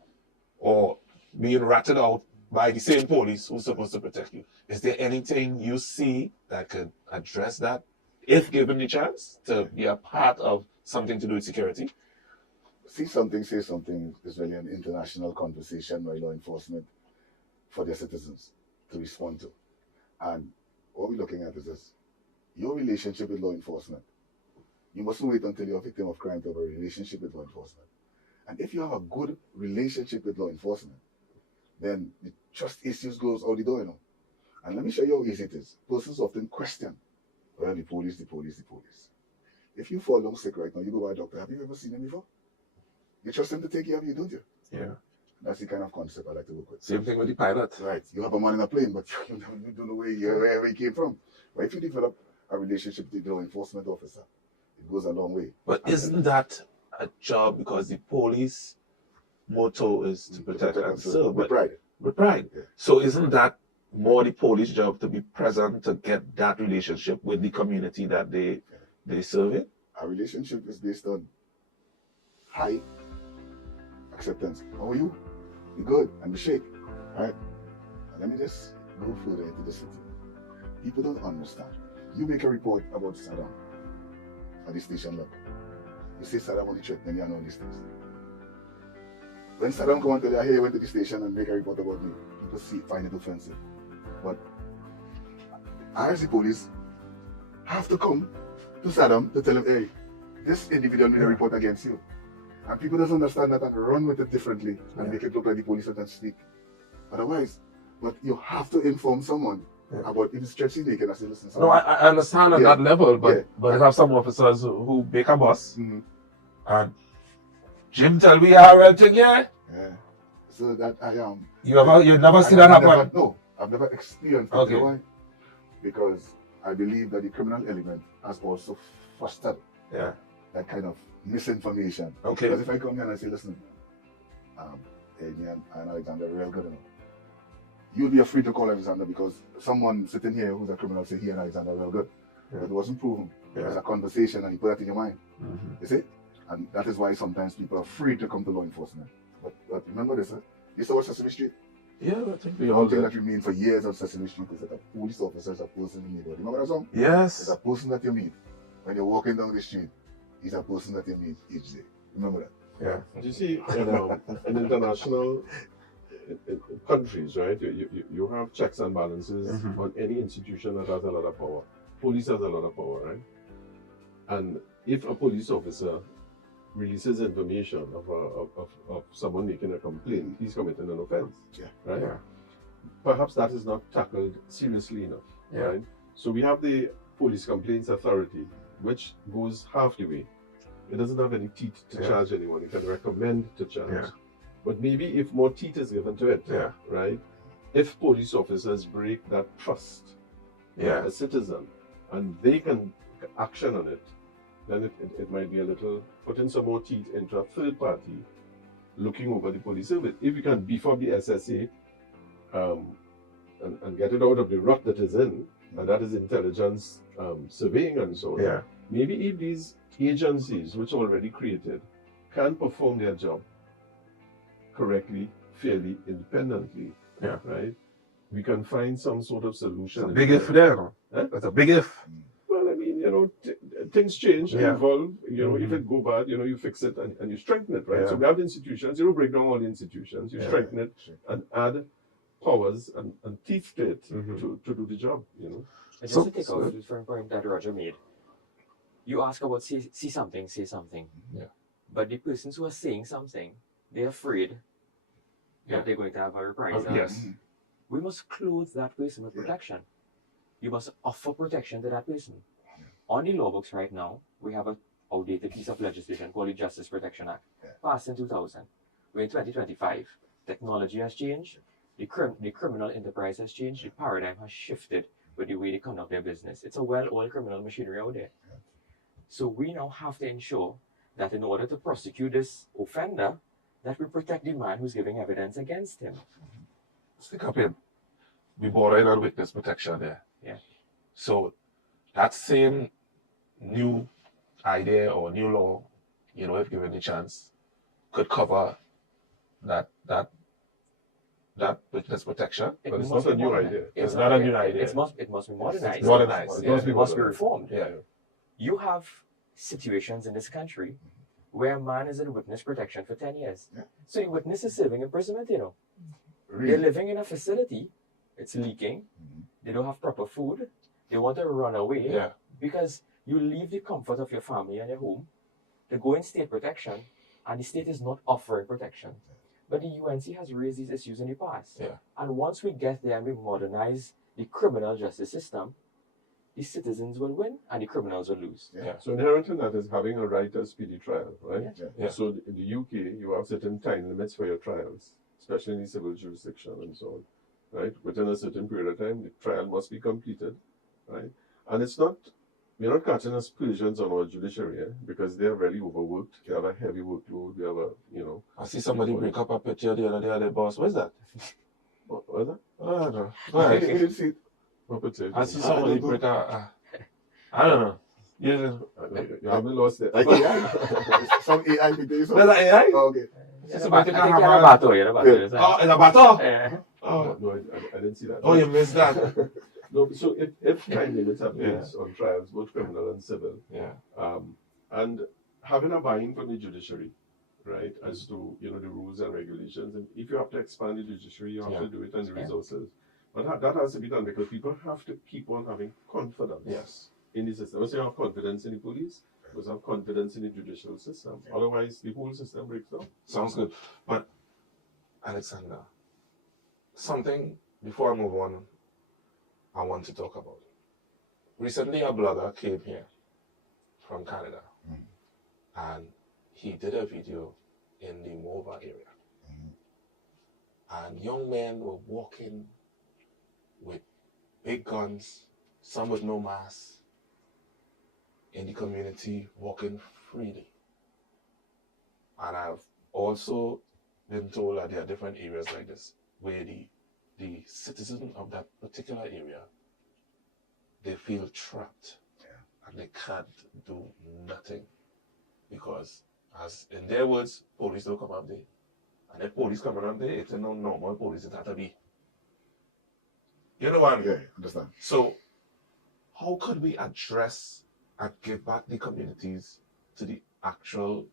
or being ratted out by the same police who's supposed to protect you. Is there anything you see that could address that, if given the chance, to be a part of something to do with security? See something, say something is really an international conversation by law enforcement for their citizens to respond to. And what we're looking at is this. Your relationship with law enforcement. You mustn't wait until you're a victim of crime to have a relationship with law enforcement. And if you have a good relationship with law enforcement, then the trust issues goes out the door, you know. And let me show you how easy it is. Persons often question, well, the police. If you fall down sick right now, you go by a doctor. Have you ever seen him before? You trust him to take care of you, don't you? Yeah. That's the kind of concept I like to work with. Same thing with the pilot. Right. You have a man in a plane, but you don't know where he came from. But if you develop a relationship with the law enforcement officer, it goes a long way. But isn't that a job, because the police motto is to protect and serve? With pride. With pride. Yeah. So isn't that more the police job to be present to get that relationship with the community that they serve in? Our relationship is based on high acceptance. How are you? You good? And we shake. Right? And let me just go further into the city. People don't understand. You make a report about Saddam at the station level. You say Saddam only threatening you and all these things. When Saddam come and tell you, hey, I went to the station and make a report about me, people find it offensive. But I, as the police, have to come to Saddam to tell him, hey, this individual made a report against you. And people don't understand that and run with it differently and make it look like the police doesn't speak. Otherwise, but you have to inform someone about if it's stretching naked and say, listen, No, I understand on that level, but you have some officers who make a bus and Jim tell me how everything, yeah? Yeah. So that I am. You never see that happen? No, I've never experienced it. Okay. You know why? Because I believe that the criminal element has also fostered that kind of misinformation. Okay. Because if I come here and I say, listen, Adrian and Alexander are real good enough, you'll be afraid to call Alexander because someone sitting here who's a criminal say he and Alexander are real good. But it wasn't proven. It was a conversation and you put that in your mind. You see? And that is why sometimes people are afraid to come to law enforcement. But remember this, you saw what Sesame Street? Yeah, I think we The all whole thing do. that remained for years of Sesame Street is that a police officer is a person in neighborhood. Remember that song? Yes. It's a person that you meet when you're walking down the street. He's a person that you meet each day. Remember that? Yeah. You see, in international countries, right? You have checks and balances on any institution that has a lot of power. Police has a lot of power, right? And if a police officer releases information of someone making a complaint, he's committing an offense, right? Yeah. Perhaps that is not tackled seriously enough, right? So we have the Police Complaints Authority, which goes half the way. It doesn't have any teeth to charge anyone. It can recommend to charge. But maybe if more teeth is given to it, right? If police officers break that trust with a citizen and they can action on it, then it might be a little, putting some more teeth into a third party looking over the police service. If you can beef up the SSA and get it out of the rut that is in, and that is intelligence surveying and so on. Maybe if these agencies, which are already created, can perform their job correctly, fairly, independently, right? We can find some sort of solution. It's a big if there, no? That's a big if. Well, I mean, things change and evolve. If it go bad, you fix it and you strengthen it, right? So we have the institutions. You don't break down all the institutions. You strengthen it and add powers and teeth to it to do the job. And just to take off from a point that Roger made, you ask about say something, say something. But the persons who are saying something, they're afraid that they're going to have a reprisal. We must clothe that person with protection. You must offer protection to that person. On the law books right now, we have an outdated piece of legislation called the Justice Protection Act, passed in 2000. We're in 2025. Technology has changed. The criminal enterprise has changed. The paradigm has shifted with the way they conduct their business. It's a well-oiled criminal machinery out there. So we now have to ensure that in order to prosecute this offender, that we protect the man who's giving evidence against him. Stick up in. We borrowed on witness protection there. So that same new idea or new law, if given the chance, could cover that witness protection. But it's not a new idea. It's not a new idea. It must be modernized. It must be reformed. Yeah. You have situations in this country where a man is in witness protection for 10 years. So the witness is serving imprisonment, Really? They're living in a facility, it's leaking, they don't have proper food, they want to run away because you leave the comfort of your family and your home to go in state protection, and the state is not offering protection. But the UNC has raised these issues in the past. And once we get there and we modernize the criminal justice system, the citizens will win and the criminals will lose. So inherent in that is having a right to speedy trial, right? So in the UK, you have certain time limits for your trials, especially in the civil jurisdiction and so on, right? Within a certain period of time, the trial must be completed, right? And we're not catching aspersions on our judiciary, because they're really overworked. They have a heavy workload. They have I see somebody break up a picture the other day of their boss. What's that? What was that? I don't know. Go ahead. I see somebody break up. I don't know. You haven't lost it. Like AI? Some AI could do something. There's an AI? Oh, okay. See somebody I think have you're a a battle, you're a battle. Oh, in a battle? Oh, no, I didn't see that. Oh, you missed that. No, so if time limits are placed on trials, both criminal and civil, and having a buy-in from the judiciary, right, as to the rules and regulations, and if you have to expand the judiciary, you have to do it and the resources. But that has to be done because people have to keep on having confidence in the system. Once you have confidence in the police, you must have confidence in the judicial system. Otherwise, the whole system breaks down. Sounds good. But, Alexander, something, before I move on, I want to talk about. Recently, a blogger came here from Canada, and he did a video in the Mova area. And young men were walking with big guns, some with no masks, in the community, walking freely. And I've also been told that there are different areas like this, where the citizen of that particular area, they feel trapped and they can't do nothing because, as in their words, police don't come up there. And if police come around there, it's no normal police, it has to be. You know what I mean? Yeah, understand. So, how could we address and give back the communities to the actual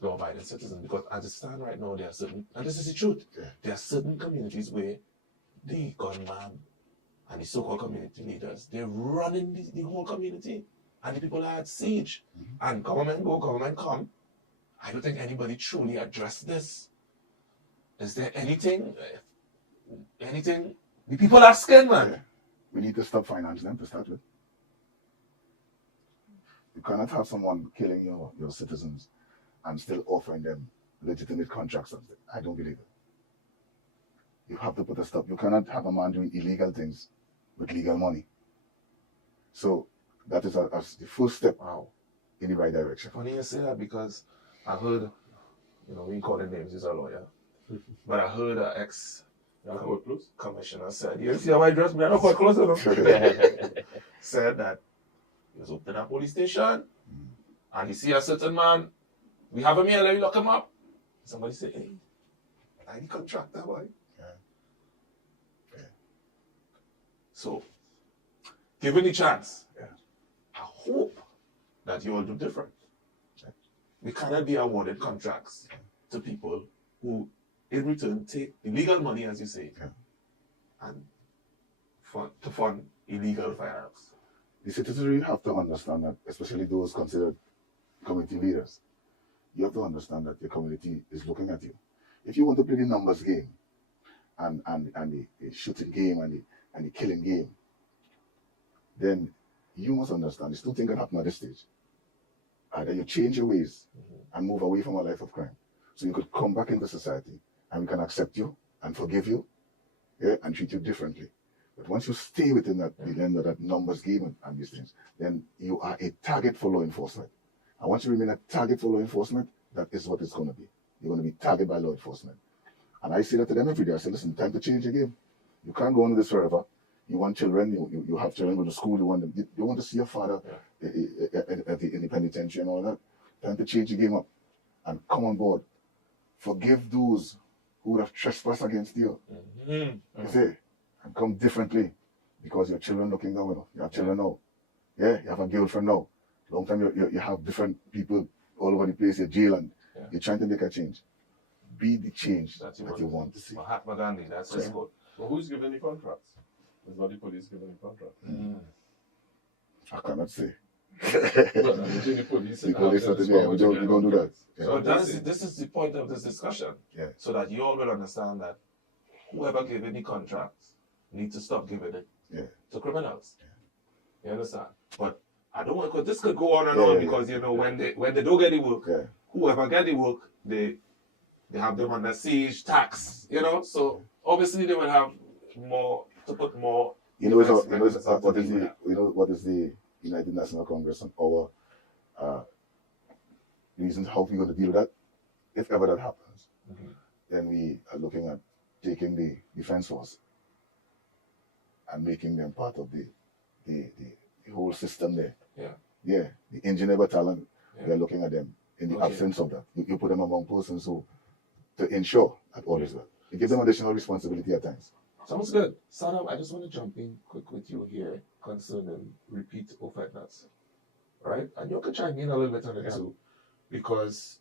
law-abiding citizens, because as it stands right now, there are certain, and this is the truth, there are certain communities where the gunman and the so-called community leaders, they're running the whole community, and the people are at siege. And government go, government come. I don't think anybody truly addressed this. Is there anything? The people are scared, man. Yeah. We need to stop financing them to start with. You cannot have someone killing your citizens and still offering them legitimate contracts. I don't believe it. You have to put a stop. You cannot have a man doing illegal things with legal money. So that is the first step in the right direction. Funny you say that, because I heard, we ain't calling names, he's a lawyer, but I heard an ex-commissioner said, you see how I dress me? I'm not quite close enough. Said that he was opening a police station and he see a certain man, we have him here, let me lock him up. Somebody say, hey, I need contractor, boy. So, given the chance, I hope that you all do different. We cannot be awarded contracts to people who, in return, take illegal money, as you say, and to fund illegal firearms. The citizenry have to understand that, especially those considered community leaders, you have to understand that your community is looking at you. If you want to play the numbers game and the shooting game and the killing game, then you must understand there's two things that happen at this stage. Either you change your ways and move away from a life of crime, so you could come back into society and we can accept you and forgive you, and treat you differently. But once you stay within that the lens of that numbers game and these things, then you are a target for law enforcement. And once you remain a target for law enforcement, that is what it's going to be. You're going to be targeted by law enforcement. And I say that to them every day. I say, listen, time to change the game. You can't go on with this forever. You want children, you have children go to school, you want to see your father in the penitentiary and all that. Time to change the game up and come on board. Forgive those who would have trespassed against you. You see, and come differently, because your children looking now, you have children now. Yeah, you have a girlfriend now. Long time you have different people all over the place, you're jail, and you're trying to make a change. Be the change that you want to see. Mahatma Gandhi, that's his quote. Well, who's giving the contracts? It's not the police giving the contracts. I cannot say. Well, the police we don't do that. So this is the point of this discussion. So that you all will understand that whoever giving the contracts need to stop giving it to criminals. You understand? But I don't want, because this could go on and on, because when they don't get the work, whoever get the work, they have them under siege, tax, so obviously they will have more to put more. What is the United National Congress and our reasons how we're going to deal with that? If ever that happens, then we are looking at taking the defense force and making them part of the whole system there. The engineer battalion, we are looking at them in the absence of that. You put them among persons who to ensure that all is well. You give them additional responsibility at times. Sounds good. Saddam, I just want to jump in quick with you here concerning repeat offenders. Right? And you can chime in a little bit on it too, because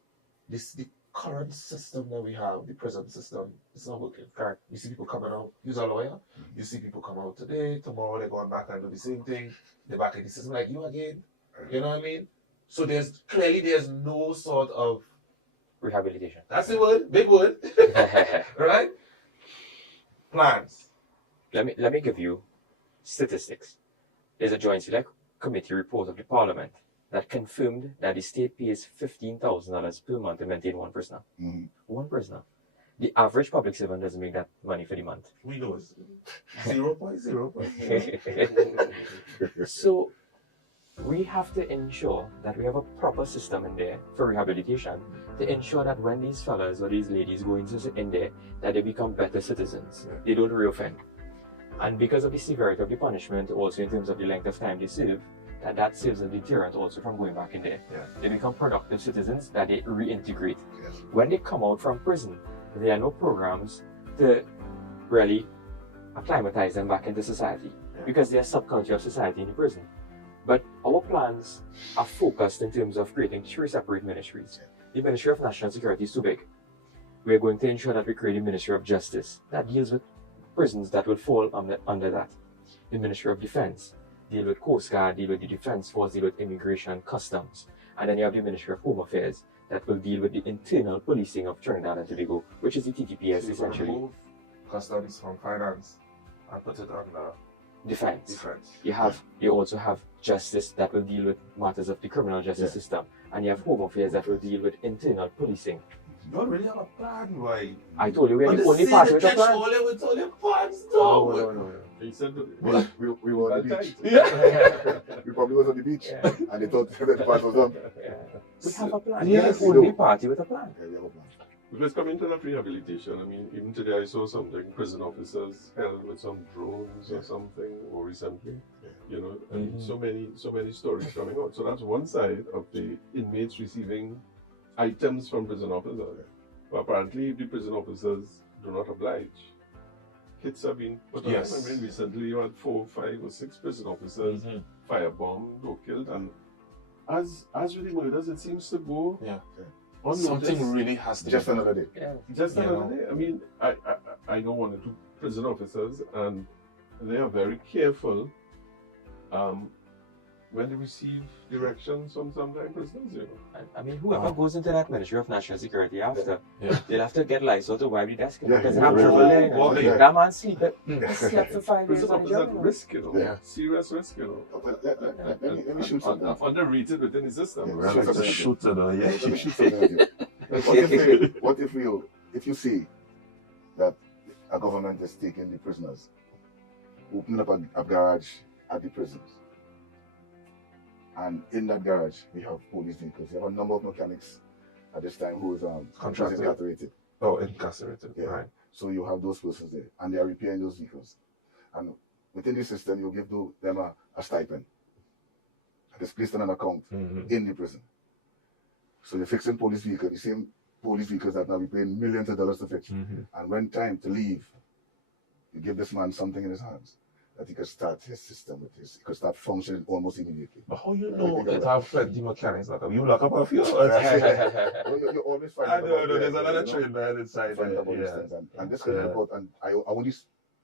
the current system that we have, the present system, it's not working. Correct. You see people coming out, you're a lawyer, you see people come out today, tomorrow they're going back and do the same thing, they're back in the system like you again. You know what I mean? So there's no sort of rehabilitation. That's the word, big word. Right? Plans. Let me give you statistics. There's a Joint Select Committee report of the Parliament that confirmed that the state pays $15,000 per month to maintain one prisoner. One prisoner. The average public servant doesn't make that money for the month. We know it's 0.0. So we have to ensure that we have a proper system in there for rehabilitation to ensure that when these fellas or these ladies go in there, that they become better citizens. They don't reoffend. And because of the severity of the punishment, also in terms of the length of time they serve, that serves as a deterrent also from going back in there. They become productive citizens that they reintegrate. When they come out from prison, there are no programs to really acclimatize them back into society because they are subculture of society in the prison. But our plans are focused in terms of creating 3 separate ministries. the Ministry of National Security is too big. We're going to ensure that we create a Ministry of Justice that deals with prisons that will fall under that. The Ministry of Defense deal with Coast Guard, deal with the Defense Force, deal with Immigration, Customs. And then you have the Ministry of Home Affairs that will deal with the internal policing of Trinidad and Tobago, which is the TTPS essentially. Remove customs from finance and put it under Defense. defense. You also have justice that will deal with matters of the criminal justice system, and you have Home Affairs that will deal with internal policing. You don't really have a plan, why? I told you we're the only party with a plan. With all your plans, No. He said We were on the beach. Yeah. We probably was on the beach, Yeah. and they thought that the part was done. We have a plan. Yes. We're the only party with a plan. Yeah, we have a plan. Because coming to that rehabilitation, I mean, even today I saw something, prison officers held with some drones or something, or recently, you know, and so many stories coming out. So that's one side of the inmates receiving items from prison officers. But apparently, the prison officers do not oblige. Hits have been put on. Yes. I mean, recently you had 4, 5, or 6 prison officers firebombed or killed, and as with the murders, it seems to go unnoticed. Something really has to Just be done. another day. Yeah. Just You another know. day. I mean, I know 1 or 2 prison officers, and they are very careful when they receive directions from sometimes prisoners, you know. I mean, whoever goes into that Ministry of National Security after, Yeah. they'll have to get license to wipe the desk. Yeah, Because yeah, they have yeah. trouble there. You know. Yeah. That man slept for 5 days Prison on the officers job. at you know. risk, you know. Yeah. Serious risk, you know. Let me shoot something. Underrated within the system. Yeah, right? shoot something. Shooter, though, yeah. Let me shoot something at you. What if you see that a government is taking the prisoners, opening up a garage at the prisons, and in that garage we have police vehicles. You have a number of mechanics at this time who is Contracted. incarcerated. Oh, incarcerated, Yeah. right. So you have those persons there, and they are repairing those vehicles. And within the system, you give them a stipend. And it's placed on an account in the prison. So you're fixing police vehicles, the same police vehicles that now be paying millions of dollars to fix. And when time to leave, you give this man something in his hands that he could start his system with he could start functioning almost immediately. But how you I know think that about have plenty mechanics like that? You lock up a few. You always find I out know, about there's that, another you know? train man inside Find there. out about these things. And this could Yeah. help out. And I only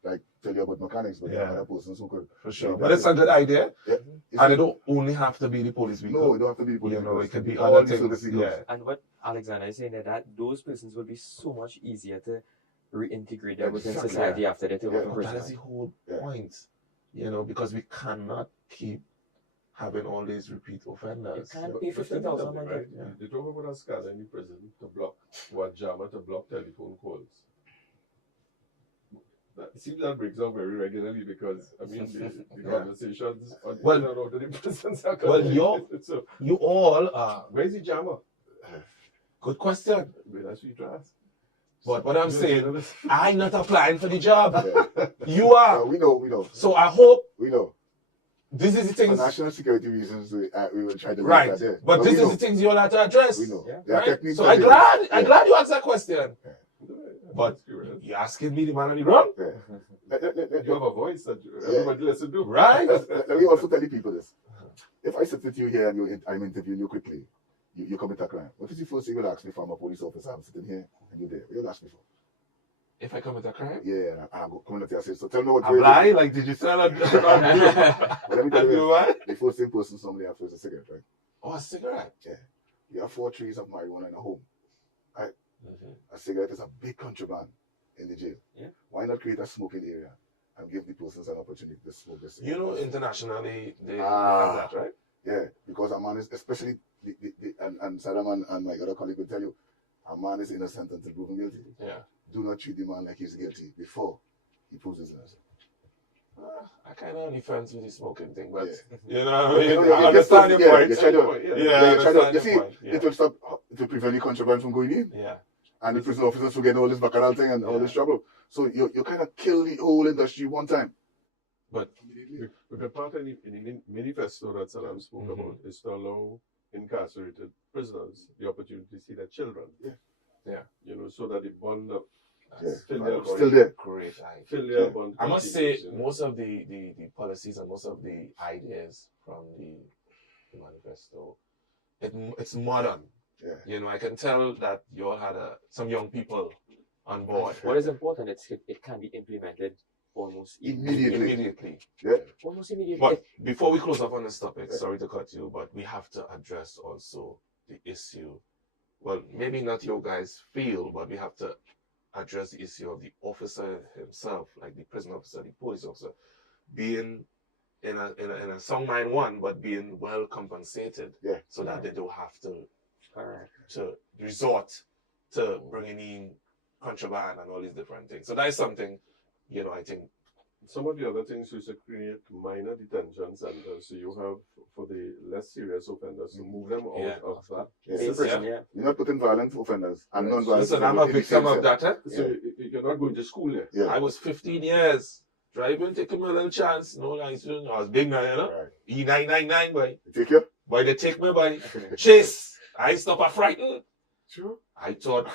like tell you about mechanics, but there are other persons who could. For sure. Yeah, But it's a good idea. Yeah. And it don't only have to be the police vehicle. No, it don't have to be police. You know, vehicles. it could be all other the things. service vehicles. Yeah. And what Alexander is saying that those persons will be so much easier to reintegrate them within Exactly. society after they take Yeah. over from But that is prison. the whole Yeah. point. You know, because we cannot keep having all these repeat offenders. You can't But pay tell me 50,000 a something, month. right? They talk about a scanner in the prison to block, what jammer to block telephone calls. It seems that breaks out very regularly because, I mean, the conversations on Well- in and out of the prisons are Well, complicated. So, You all are. where's the jammer? Good question. Well, that's what you to ask. But what I'm You're saying, journalist. I'm not applying for the job. Yeah. You are. We know. So I hope We know. this is the For things. national security reasons, we will try to make Right. that there. But we this know. is the things you all have to address. We know. Yeah. There are Right? techniques. So that I'm we- glad. I'm Yeah. glad you asked that question. But Curious. you're asking me the man on the run. Yeah. Let You have a voice that everybody listen to. Right? me also tell you people this. If I sit with you here and I'm interviewing you quickly, you commit a crime. What is the first thing you'll ask me if I'm a police officer? I'm sitting here and you're there. What you'll ask me for? If I commit a crime, Yeah, I'm coming up to you and say, so tell me what I'm lying. Like, did you tell her? But let me tell And you you this. what? The first thing person somebody has is a cigarette, right? Oh, a cigarette. Yeah. You have 4 trees of marijuana in a home. Right? A cigarette is a big contraband in the jail. Yeah. Why not create a smoking area and give the persons an opportunity to smoke this You cigarette? know, internationally, they Ah. have that, right? Yeah, because a man is, especially, and Saddam and my other colleague will tell you, a man is innocent until proven guilty. Yeah. Do not treat the man like he's guilty before he proves his innocence. I kind of on the fence with the smoking thing, but Yeah. you know, I mean, You know, I understand your point. you try to- Yeah, I you try to- understand you see, your point. Yeah. it will stop, it will prevent the contraband from going in. Yeah. And the prison officers will get all this bacchanal thing and all this trouble. So you kind of kill the whole industry one time. But Because part in the manifesto that Saddam spoke about is to allow incarcerated prisoners the opportunity to see their children. Yeah. You know, so that the bond of Yeah. filial Still bond- there. great idea. filial Yeah. bond I must say, continues, you know. most of the policies and most of the ideas from the manifesto, it's modern. Yeah. You know, I can tell that you all had some young people on board. What is important, it can be implemented almost Immediately. Yeah. Almost immediately. But before we close off on this topic, sorry to cut you, but we have to address also the issue. Well, maybe not you guys feel, but we have to address the issue of the officer himself, like the prison officer, the police officer, being in a song mine one, but being well compensated, so that they don't have to resort to bringing in contraband and all these different things. So that is something, you know, I think. Some of the other things is to create minor detention centers, so you have for the less serious offenders to move them out of that. You're not putting violent offenders and non-violent. Listen, I'm a victim of that. So you're not going to school yet. Yeah. I was 15 years driving, taking my little chance. No license. I was big now, you know. Right. E999, boy. They take you? Boy, they take me, boy. Chase. I stop a frightened. Sure. I thought,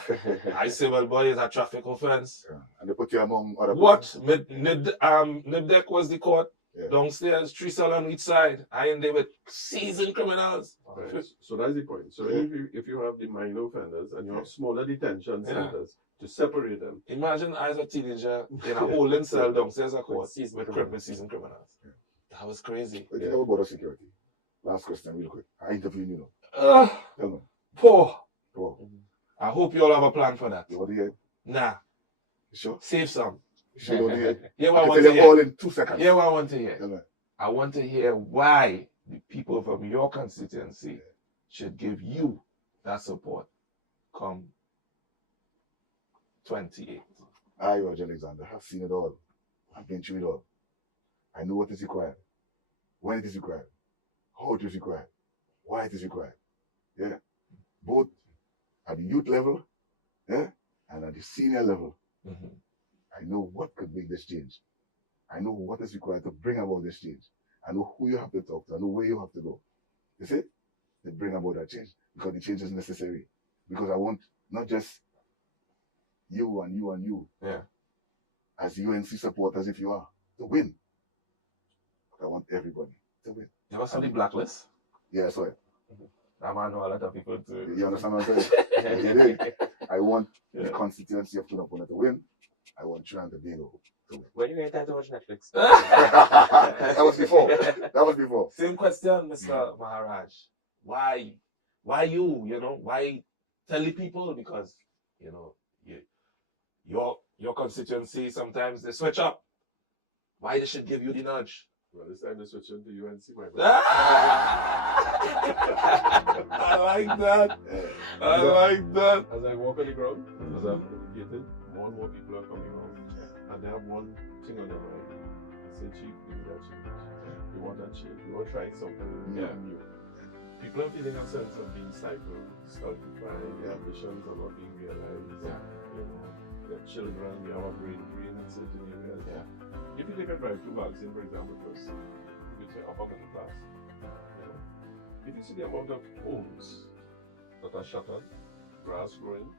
I say, well, boy, it's a traffic offense. Yeah. And they put you among other What? Nib-deck was the court. Yeah. Downstairs, 3 cell on each side. I and they were seasoned criminals. Right. So that's the point. So if you have the minor offenders and you have smaller detention centers to separate them. Imagine I as a teenager in a holding cell downstairs at court with seasoned criminals. Yeah. That was crazy. What do you think about border security? Last question, real quick. I interviewed you know. Tell me. Poor. Oh. I hope you all have a plan for that. You want to hear? Nah. You sure? Save some. You sure you want to hear? Yeah, I I can want tell to you hear. all in 2 seconds. Yeah, what I want to hear. Tell me. I want to hear why the people from your constituency should give you that support come 28. I, Roger Alexander, have seen it all. I've been through it all. I know what is required, when it is required, how it is required, why it is required. Yeah. Both at the youth level, and at the senior level. Mm-hmm. I know what could make this change. I know what is required to bring about this change. I know who you have to talk to. I know where you have to go. You see? To bring about that change. Because the change is necessary. Because I want not just you and you and you. Yeah. As UNC supporters, if you are, to win. But I want everybody to win. You ever saw the blacklist? Yeah, I saw it. I might know a lot of people too. You understand what I'm saying? I want the constituency of Tunapuna to win. I want Trinidad and Tobago to win. When you get time to watch Netflix? That was before. That was before. Same question, Mr. Maharaj. Why you? You know, why tell the people? Because, you know, your constituency, sometimes they switch up. Why they should give you the nudge? Well, this time they're switching to UNC, my brother. I like that. I like that. As I walk on the ground, as I've indicated, more and more people are coming out. And they have one thing on their mind. They say, Chief, we need that change. We want that change. We want to try something new. People are feeling a sense of being stifled, stultified, their ambitions are not being realized. You know, their children, we have a brain drain in certain areas. If you take a drive-through vaccine, for example, first, you would say upper middle class. You know, if you see the amount of homes that are shuttered, grass growing,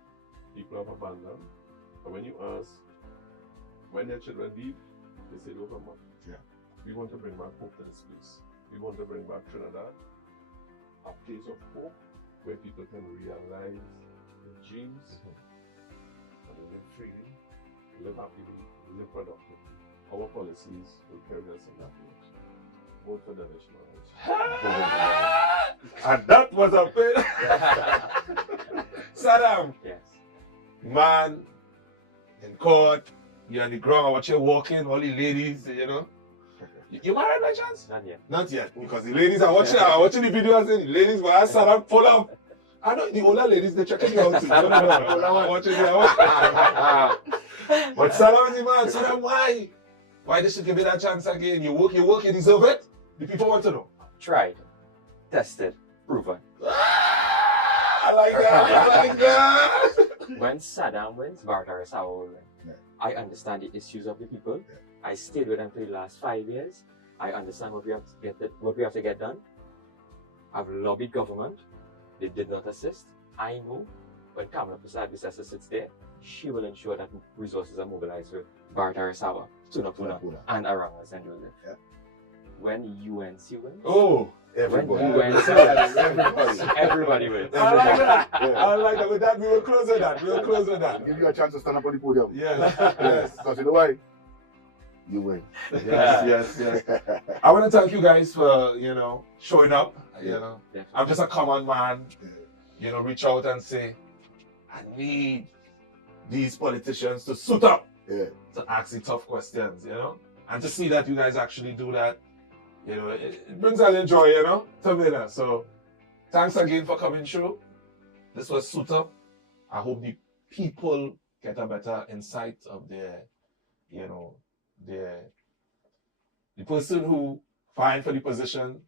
people have abandoned, and when you ask when their children leave, they say those are money. We want to bring back hope to this place. We want to bring back Trinidad, a place of hope where people can realize their dreams and live freely, live happily, live productively. Our policies will carry us in that direction. Vote for Devesh, Maharaj. And that was a bit. Saddam. Yes. Man, in court, you're on the ground, watch you walking, all the ladies, you know. You married by chance? Not yet. Not yet, because the ladies are watching the videos and the ladies were asked Saddam, pull up. I know the older ladies, they're checking you out too. No, watching you out. But Saddam is the man. Saddam, why? Why they should give me that chance again? You work, you deserve it. The people want to know. Tried, tested, proven. I like that. When Saddam wins, Barter is our win. I understand the issues of the people. I stayed with them for the last 5 years. I understand what we have to get done. I've lobbied government. They did not assist. I know when Kamala Prasad Visesa sits there, she will ensure that resources are mobilized for Barter Sawa, Tunapuna, and around St. Joseph. When UNC wins, Everybody. Everybody wins. I like that. I like that. With that, we will close with that. We'll close with that. Give you a chance to stand up on the podium. Yes. Yes. Because you know why? You win. Yes. I want to thank you guys for, showing up. I'm just a common man. Reach out and say, I need these politicians to suit up to ask the tough questions, and to see that you guys actually do that, it brings a little joy, to me. So thanks again for coming through. This was Suit Up. I hope the people get a better insight of the person who vying for the position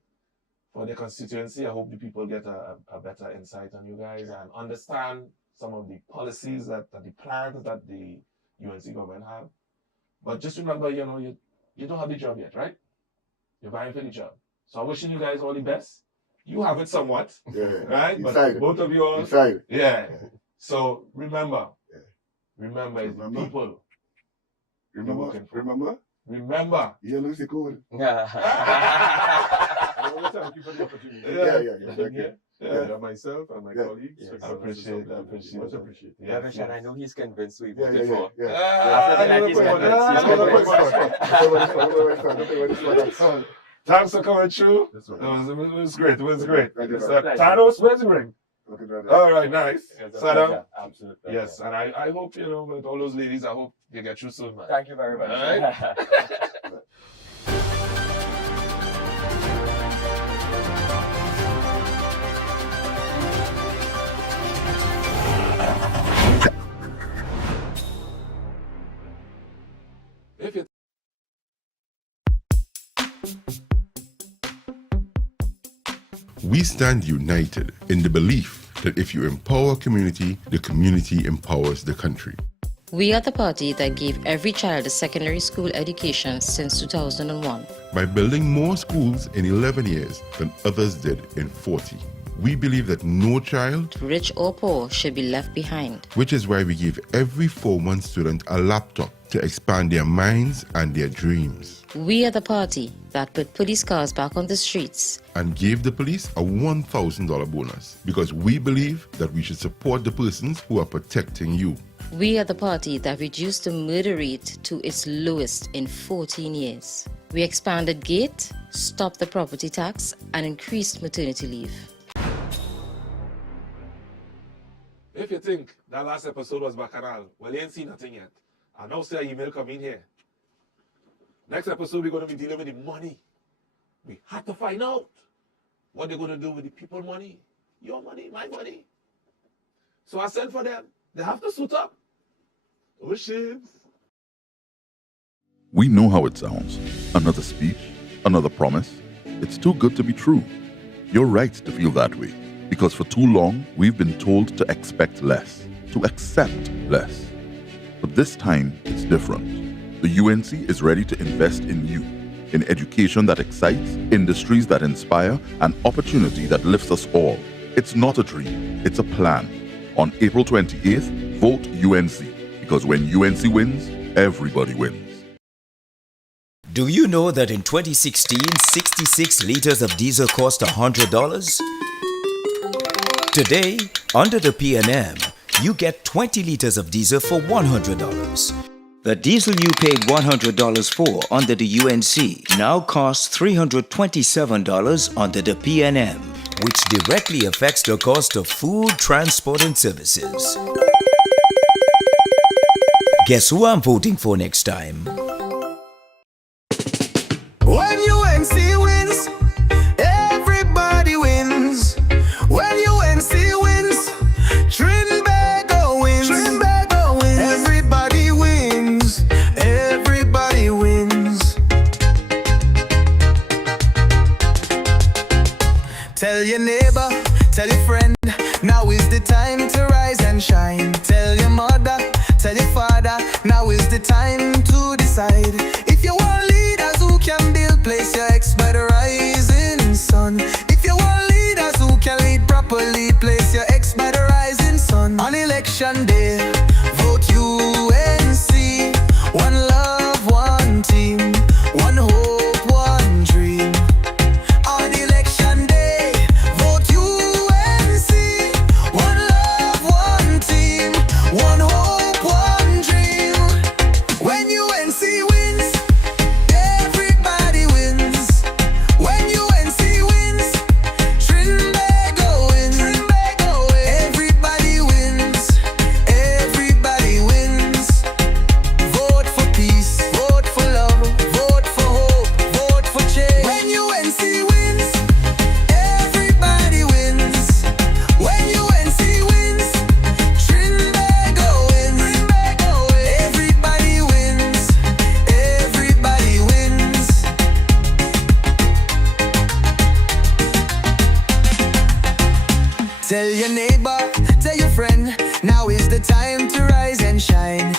for their constituency. I hope the people get a better insight on you guys and understand some of the policies the plans that the UNC government have. But just remember, you don't have the job yet, right? You're vying for the job. So I'm wishing you guys all the best. You have it somewhat, right? But both of you all, So remember, it's the people. Remember. You lose the code. I want to thank you for the opportunity. Myself and my colleagues. I appreciate it. Much appreciated. Devesh, and I know he's convinced we Yeah. voted for. Thanks for coming through. It was great. Thanos, where's the ring? All right, nice. Saddam? Absolutely. Yes, and I hope, with all those ladies, I hope you get through soon, man. Thank you very much. All right? If you We stand united in the belief that if you empower a community, the community empowers the country. We are the party that gave every child a secondary school education since 2001. By building more schools in 11 years than others did in 40. We believe that no child, Rich or poor, should be left behind. which is why we give every Form 1 student a laptop to expand their minds and their dreams. We are the party that put police cars back on the streets. And gave the police a $1,000 bonus because we believe that we should support the persons who are protecting you. We are the party that reduced the murder rate to its lowest in 14 years. We expanded GATE, stopped the property tax, and increased maternity leave. If you think that last episode was bacchanal, well, you ain't seen nothing yet. I now see an email come in here. Next episode, we're going to be dealing with the money. We have to find out what they're going to do with the people money. Your money, my money. So I sent for them. They have to suit up. Oh, shit. We know how it sounds. Another speech, another promise. It's too good to be true. You're right to feel that way. Because for too long, we've been told to expect less, to accept less. But this time, it's different. The UNC is ready to invest in you, in education that excites, industries that inspire, and opportunity that lifts us all. It's not a dream, it's a plan. On April 28th, vote UNC. Because when UNC wins, everybody wins. Do you know that in 2016, 66 liters of diesel cost $100? Today, under the PNM, you get 20 liters of diesel for $100. The diesel you paid $100 for under the UNC now costs $327 under the PNM, which directly affects the cost of food, transport, and services. Guess who I'm voting for next time? When UNC wins, everybody wins. When UNC wins, Trinbago wins. Trinbago wins. Everybody wins. Everybody wins. Tell your neighbor, tell your friend, now is the time to rise and shine. Tell your mother, tell your father, now is the time to decide.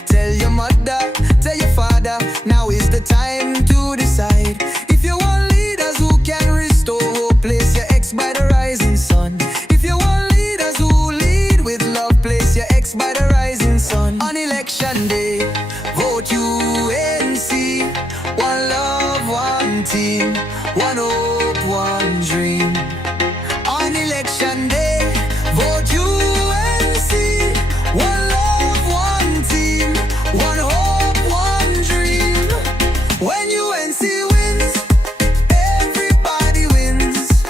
Tell your mother, tell your father, now is the time to decide. If you want leaders who can restore hope, place your ex by the rising sun. If you want leaders who lead with love, place your ex by the rising sun. On election day, vote UNC. One love, one team, one hope, one dream. On election day, vote UNC. One love, one team, one hope, one dream. When UNC wins, everybody wins.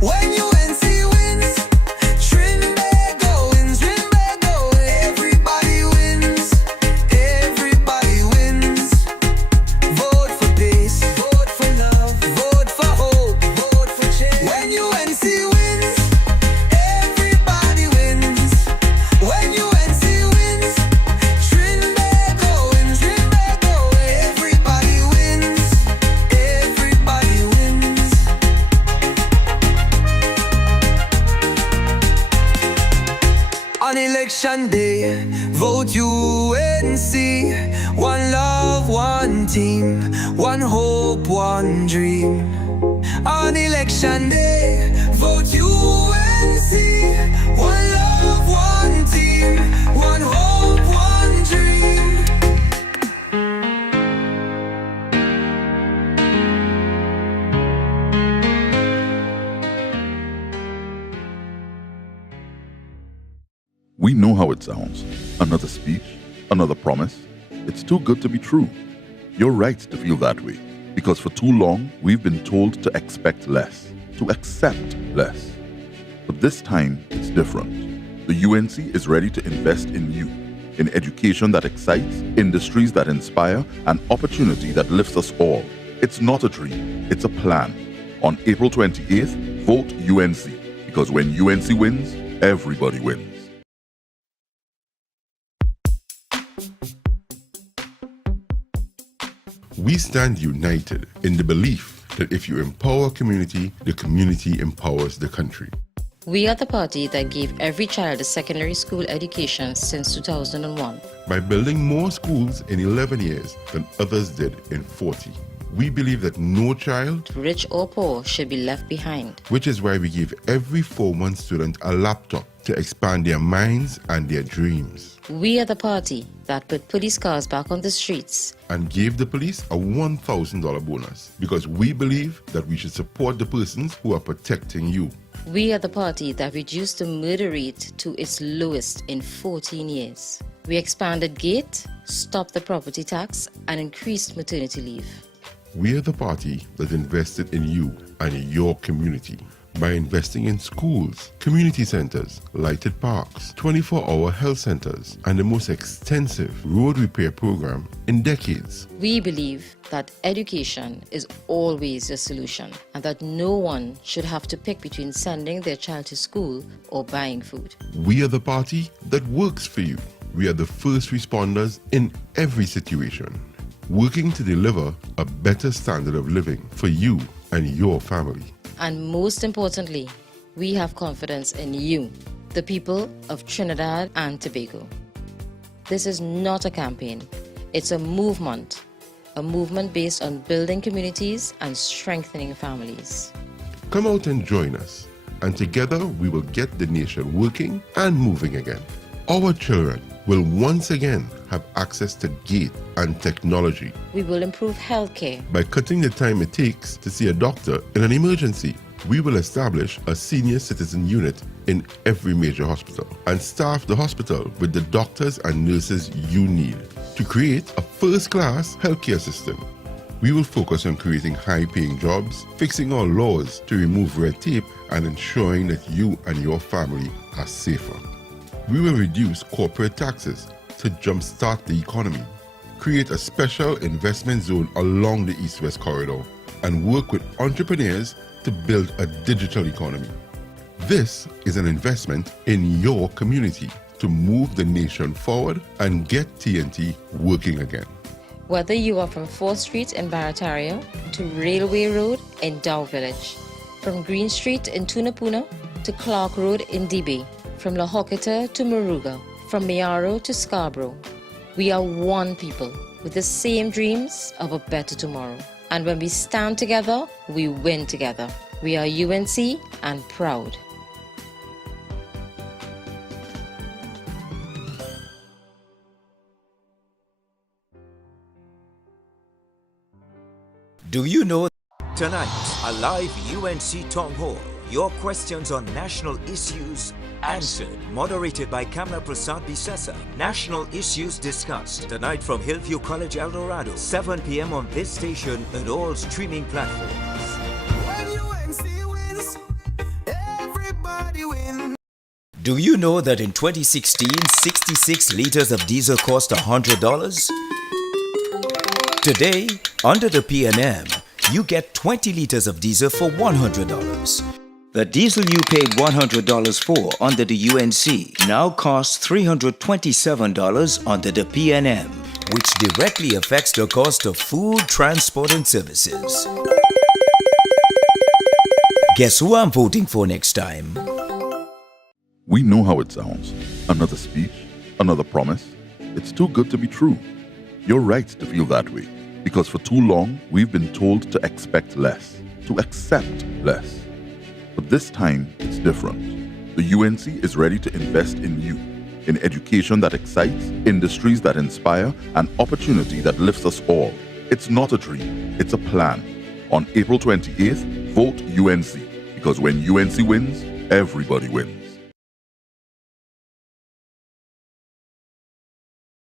When UNC wins, Trinbago wins, Trinbago. Everybody wins, everybody wins. Vote for peace, vote for love, vote for hope, vote for change. When UNC wins, everybody wins. When UNC wins, Trinbago wins, Trinbago. Everybody wins, everybody wins. On election day, vote UNC. One love, one team, one hope, one dream. On election day, vote UNC. One love, one team, one hope, one dream. We know how it sounds. Another speech, another promise. It's too good to be true. You're right to feel that way, because for too long we've been told to expect less, to accept less. But this time it's different. The UNC is ready to invest in you, in education that excites, industries that inspire, and opportunity that lifts us all. It's not a dream, it's a plan. On April 28th, vote UNC, because when UNC wins, everybody wins. We stand united in the belief that if you empower community, the community empowers the country. We are the party that gave every child a secondary school education since 2001. By building more schools in 11 years than others did in 40. We believe that no child, Rich or poor, should be left behind. which is why we give every Form 1 student a laptop to expand their minds and their dreams. We are the party that put police cars back on the streets. And gave the police a $1,000 bonus because we believe that we should support the persons who are protecting you. We are the party that reduced the murder rate to its lowest in 14 years. We expanded GATE, stopped the property tax, and increased maternity leave. We are the party that invested in you and your community by investing in schools, community centers, lighted parks, 24-hour health centers, and the most extensive road repair program in decades. We believe that education is always the solution and that no one should have to pick between sending their child to school or buying food. We are the party that works for you. We are the first responders in every situation, working to deliver a better standard of living for you and your family. And most importantly, we have confidence in you, the people of Trinidad and Tobago. This is not a campaign, it's a movement based on building communities and strengthening families. Come out and join us, and together we will get the nation working and moving again. Our children will once again have access to GATE and technology. We will improve healthcare. By cutting the time it takes to see a doctor in an emergency, we will establish a senior citizen unit in every major hospital and staff the hospital with the doctors and nurses you need to create a first-class healthcare system. We will focus on creating high-paying jobs, fixing our laws to remove red tape, and ensuring that you and your family are safer. We will reduce corporate taxes to jumpstart the economy, create a special investment zone along the East-West corridor, and work with entrepreneurs to build a digital economy. This is an investment in your community to move the nation forward and get TNT working again. Whether you are from 4th Street in Barataria to Railway Road in Dow Village, from Green Street in Tunapuna to Clark Road in Debe, from La Hokita to Moruga, from Mayaro to Scarborough, We are one people with the same dreams of a better tomorrow. And when we stand together, we win together. We are UNC and proud. Do you know? Tonight, a live UNC Town Hall. Your questions on national issues answered. Moderated by Kamla Prasad Bisesa. National issues discussed. Tonight from Hillview College, El Dorado. 7 p.m. on this station and all streaming platforms. When UNC wins, everybody wins. Do you know that in 2016, 66 liters of diesel cost $100? Today, under the PNM, you get 20 liters of diesel for $100. The diesel you paid $100 for under the UNC now costs $327 under the PNM, which directly affects the cost of food, transport, and services. Guess who I'm voting for next time? We know how it sounds. Another speech, another promise. It's too good to be true. You're right to feel that way, because for too long, we've been told to expect less, to accept less. But this time, it's different. The UNC is ready to invest in you, in education that excites, industries that inspire, and opportunity that lifts us all. It's not a dream, it's a plan. On April 28th, vote UNC, because when UNC wins, everybody wins.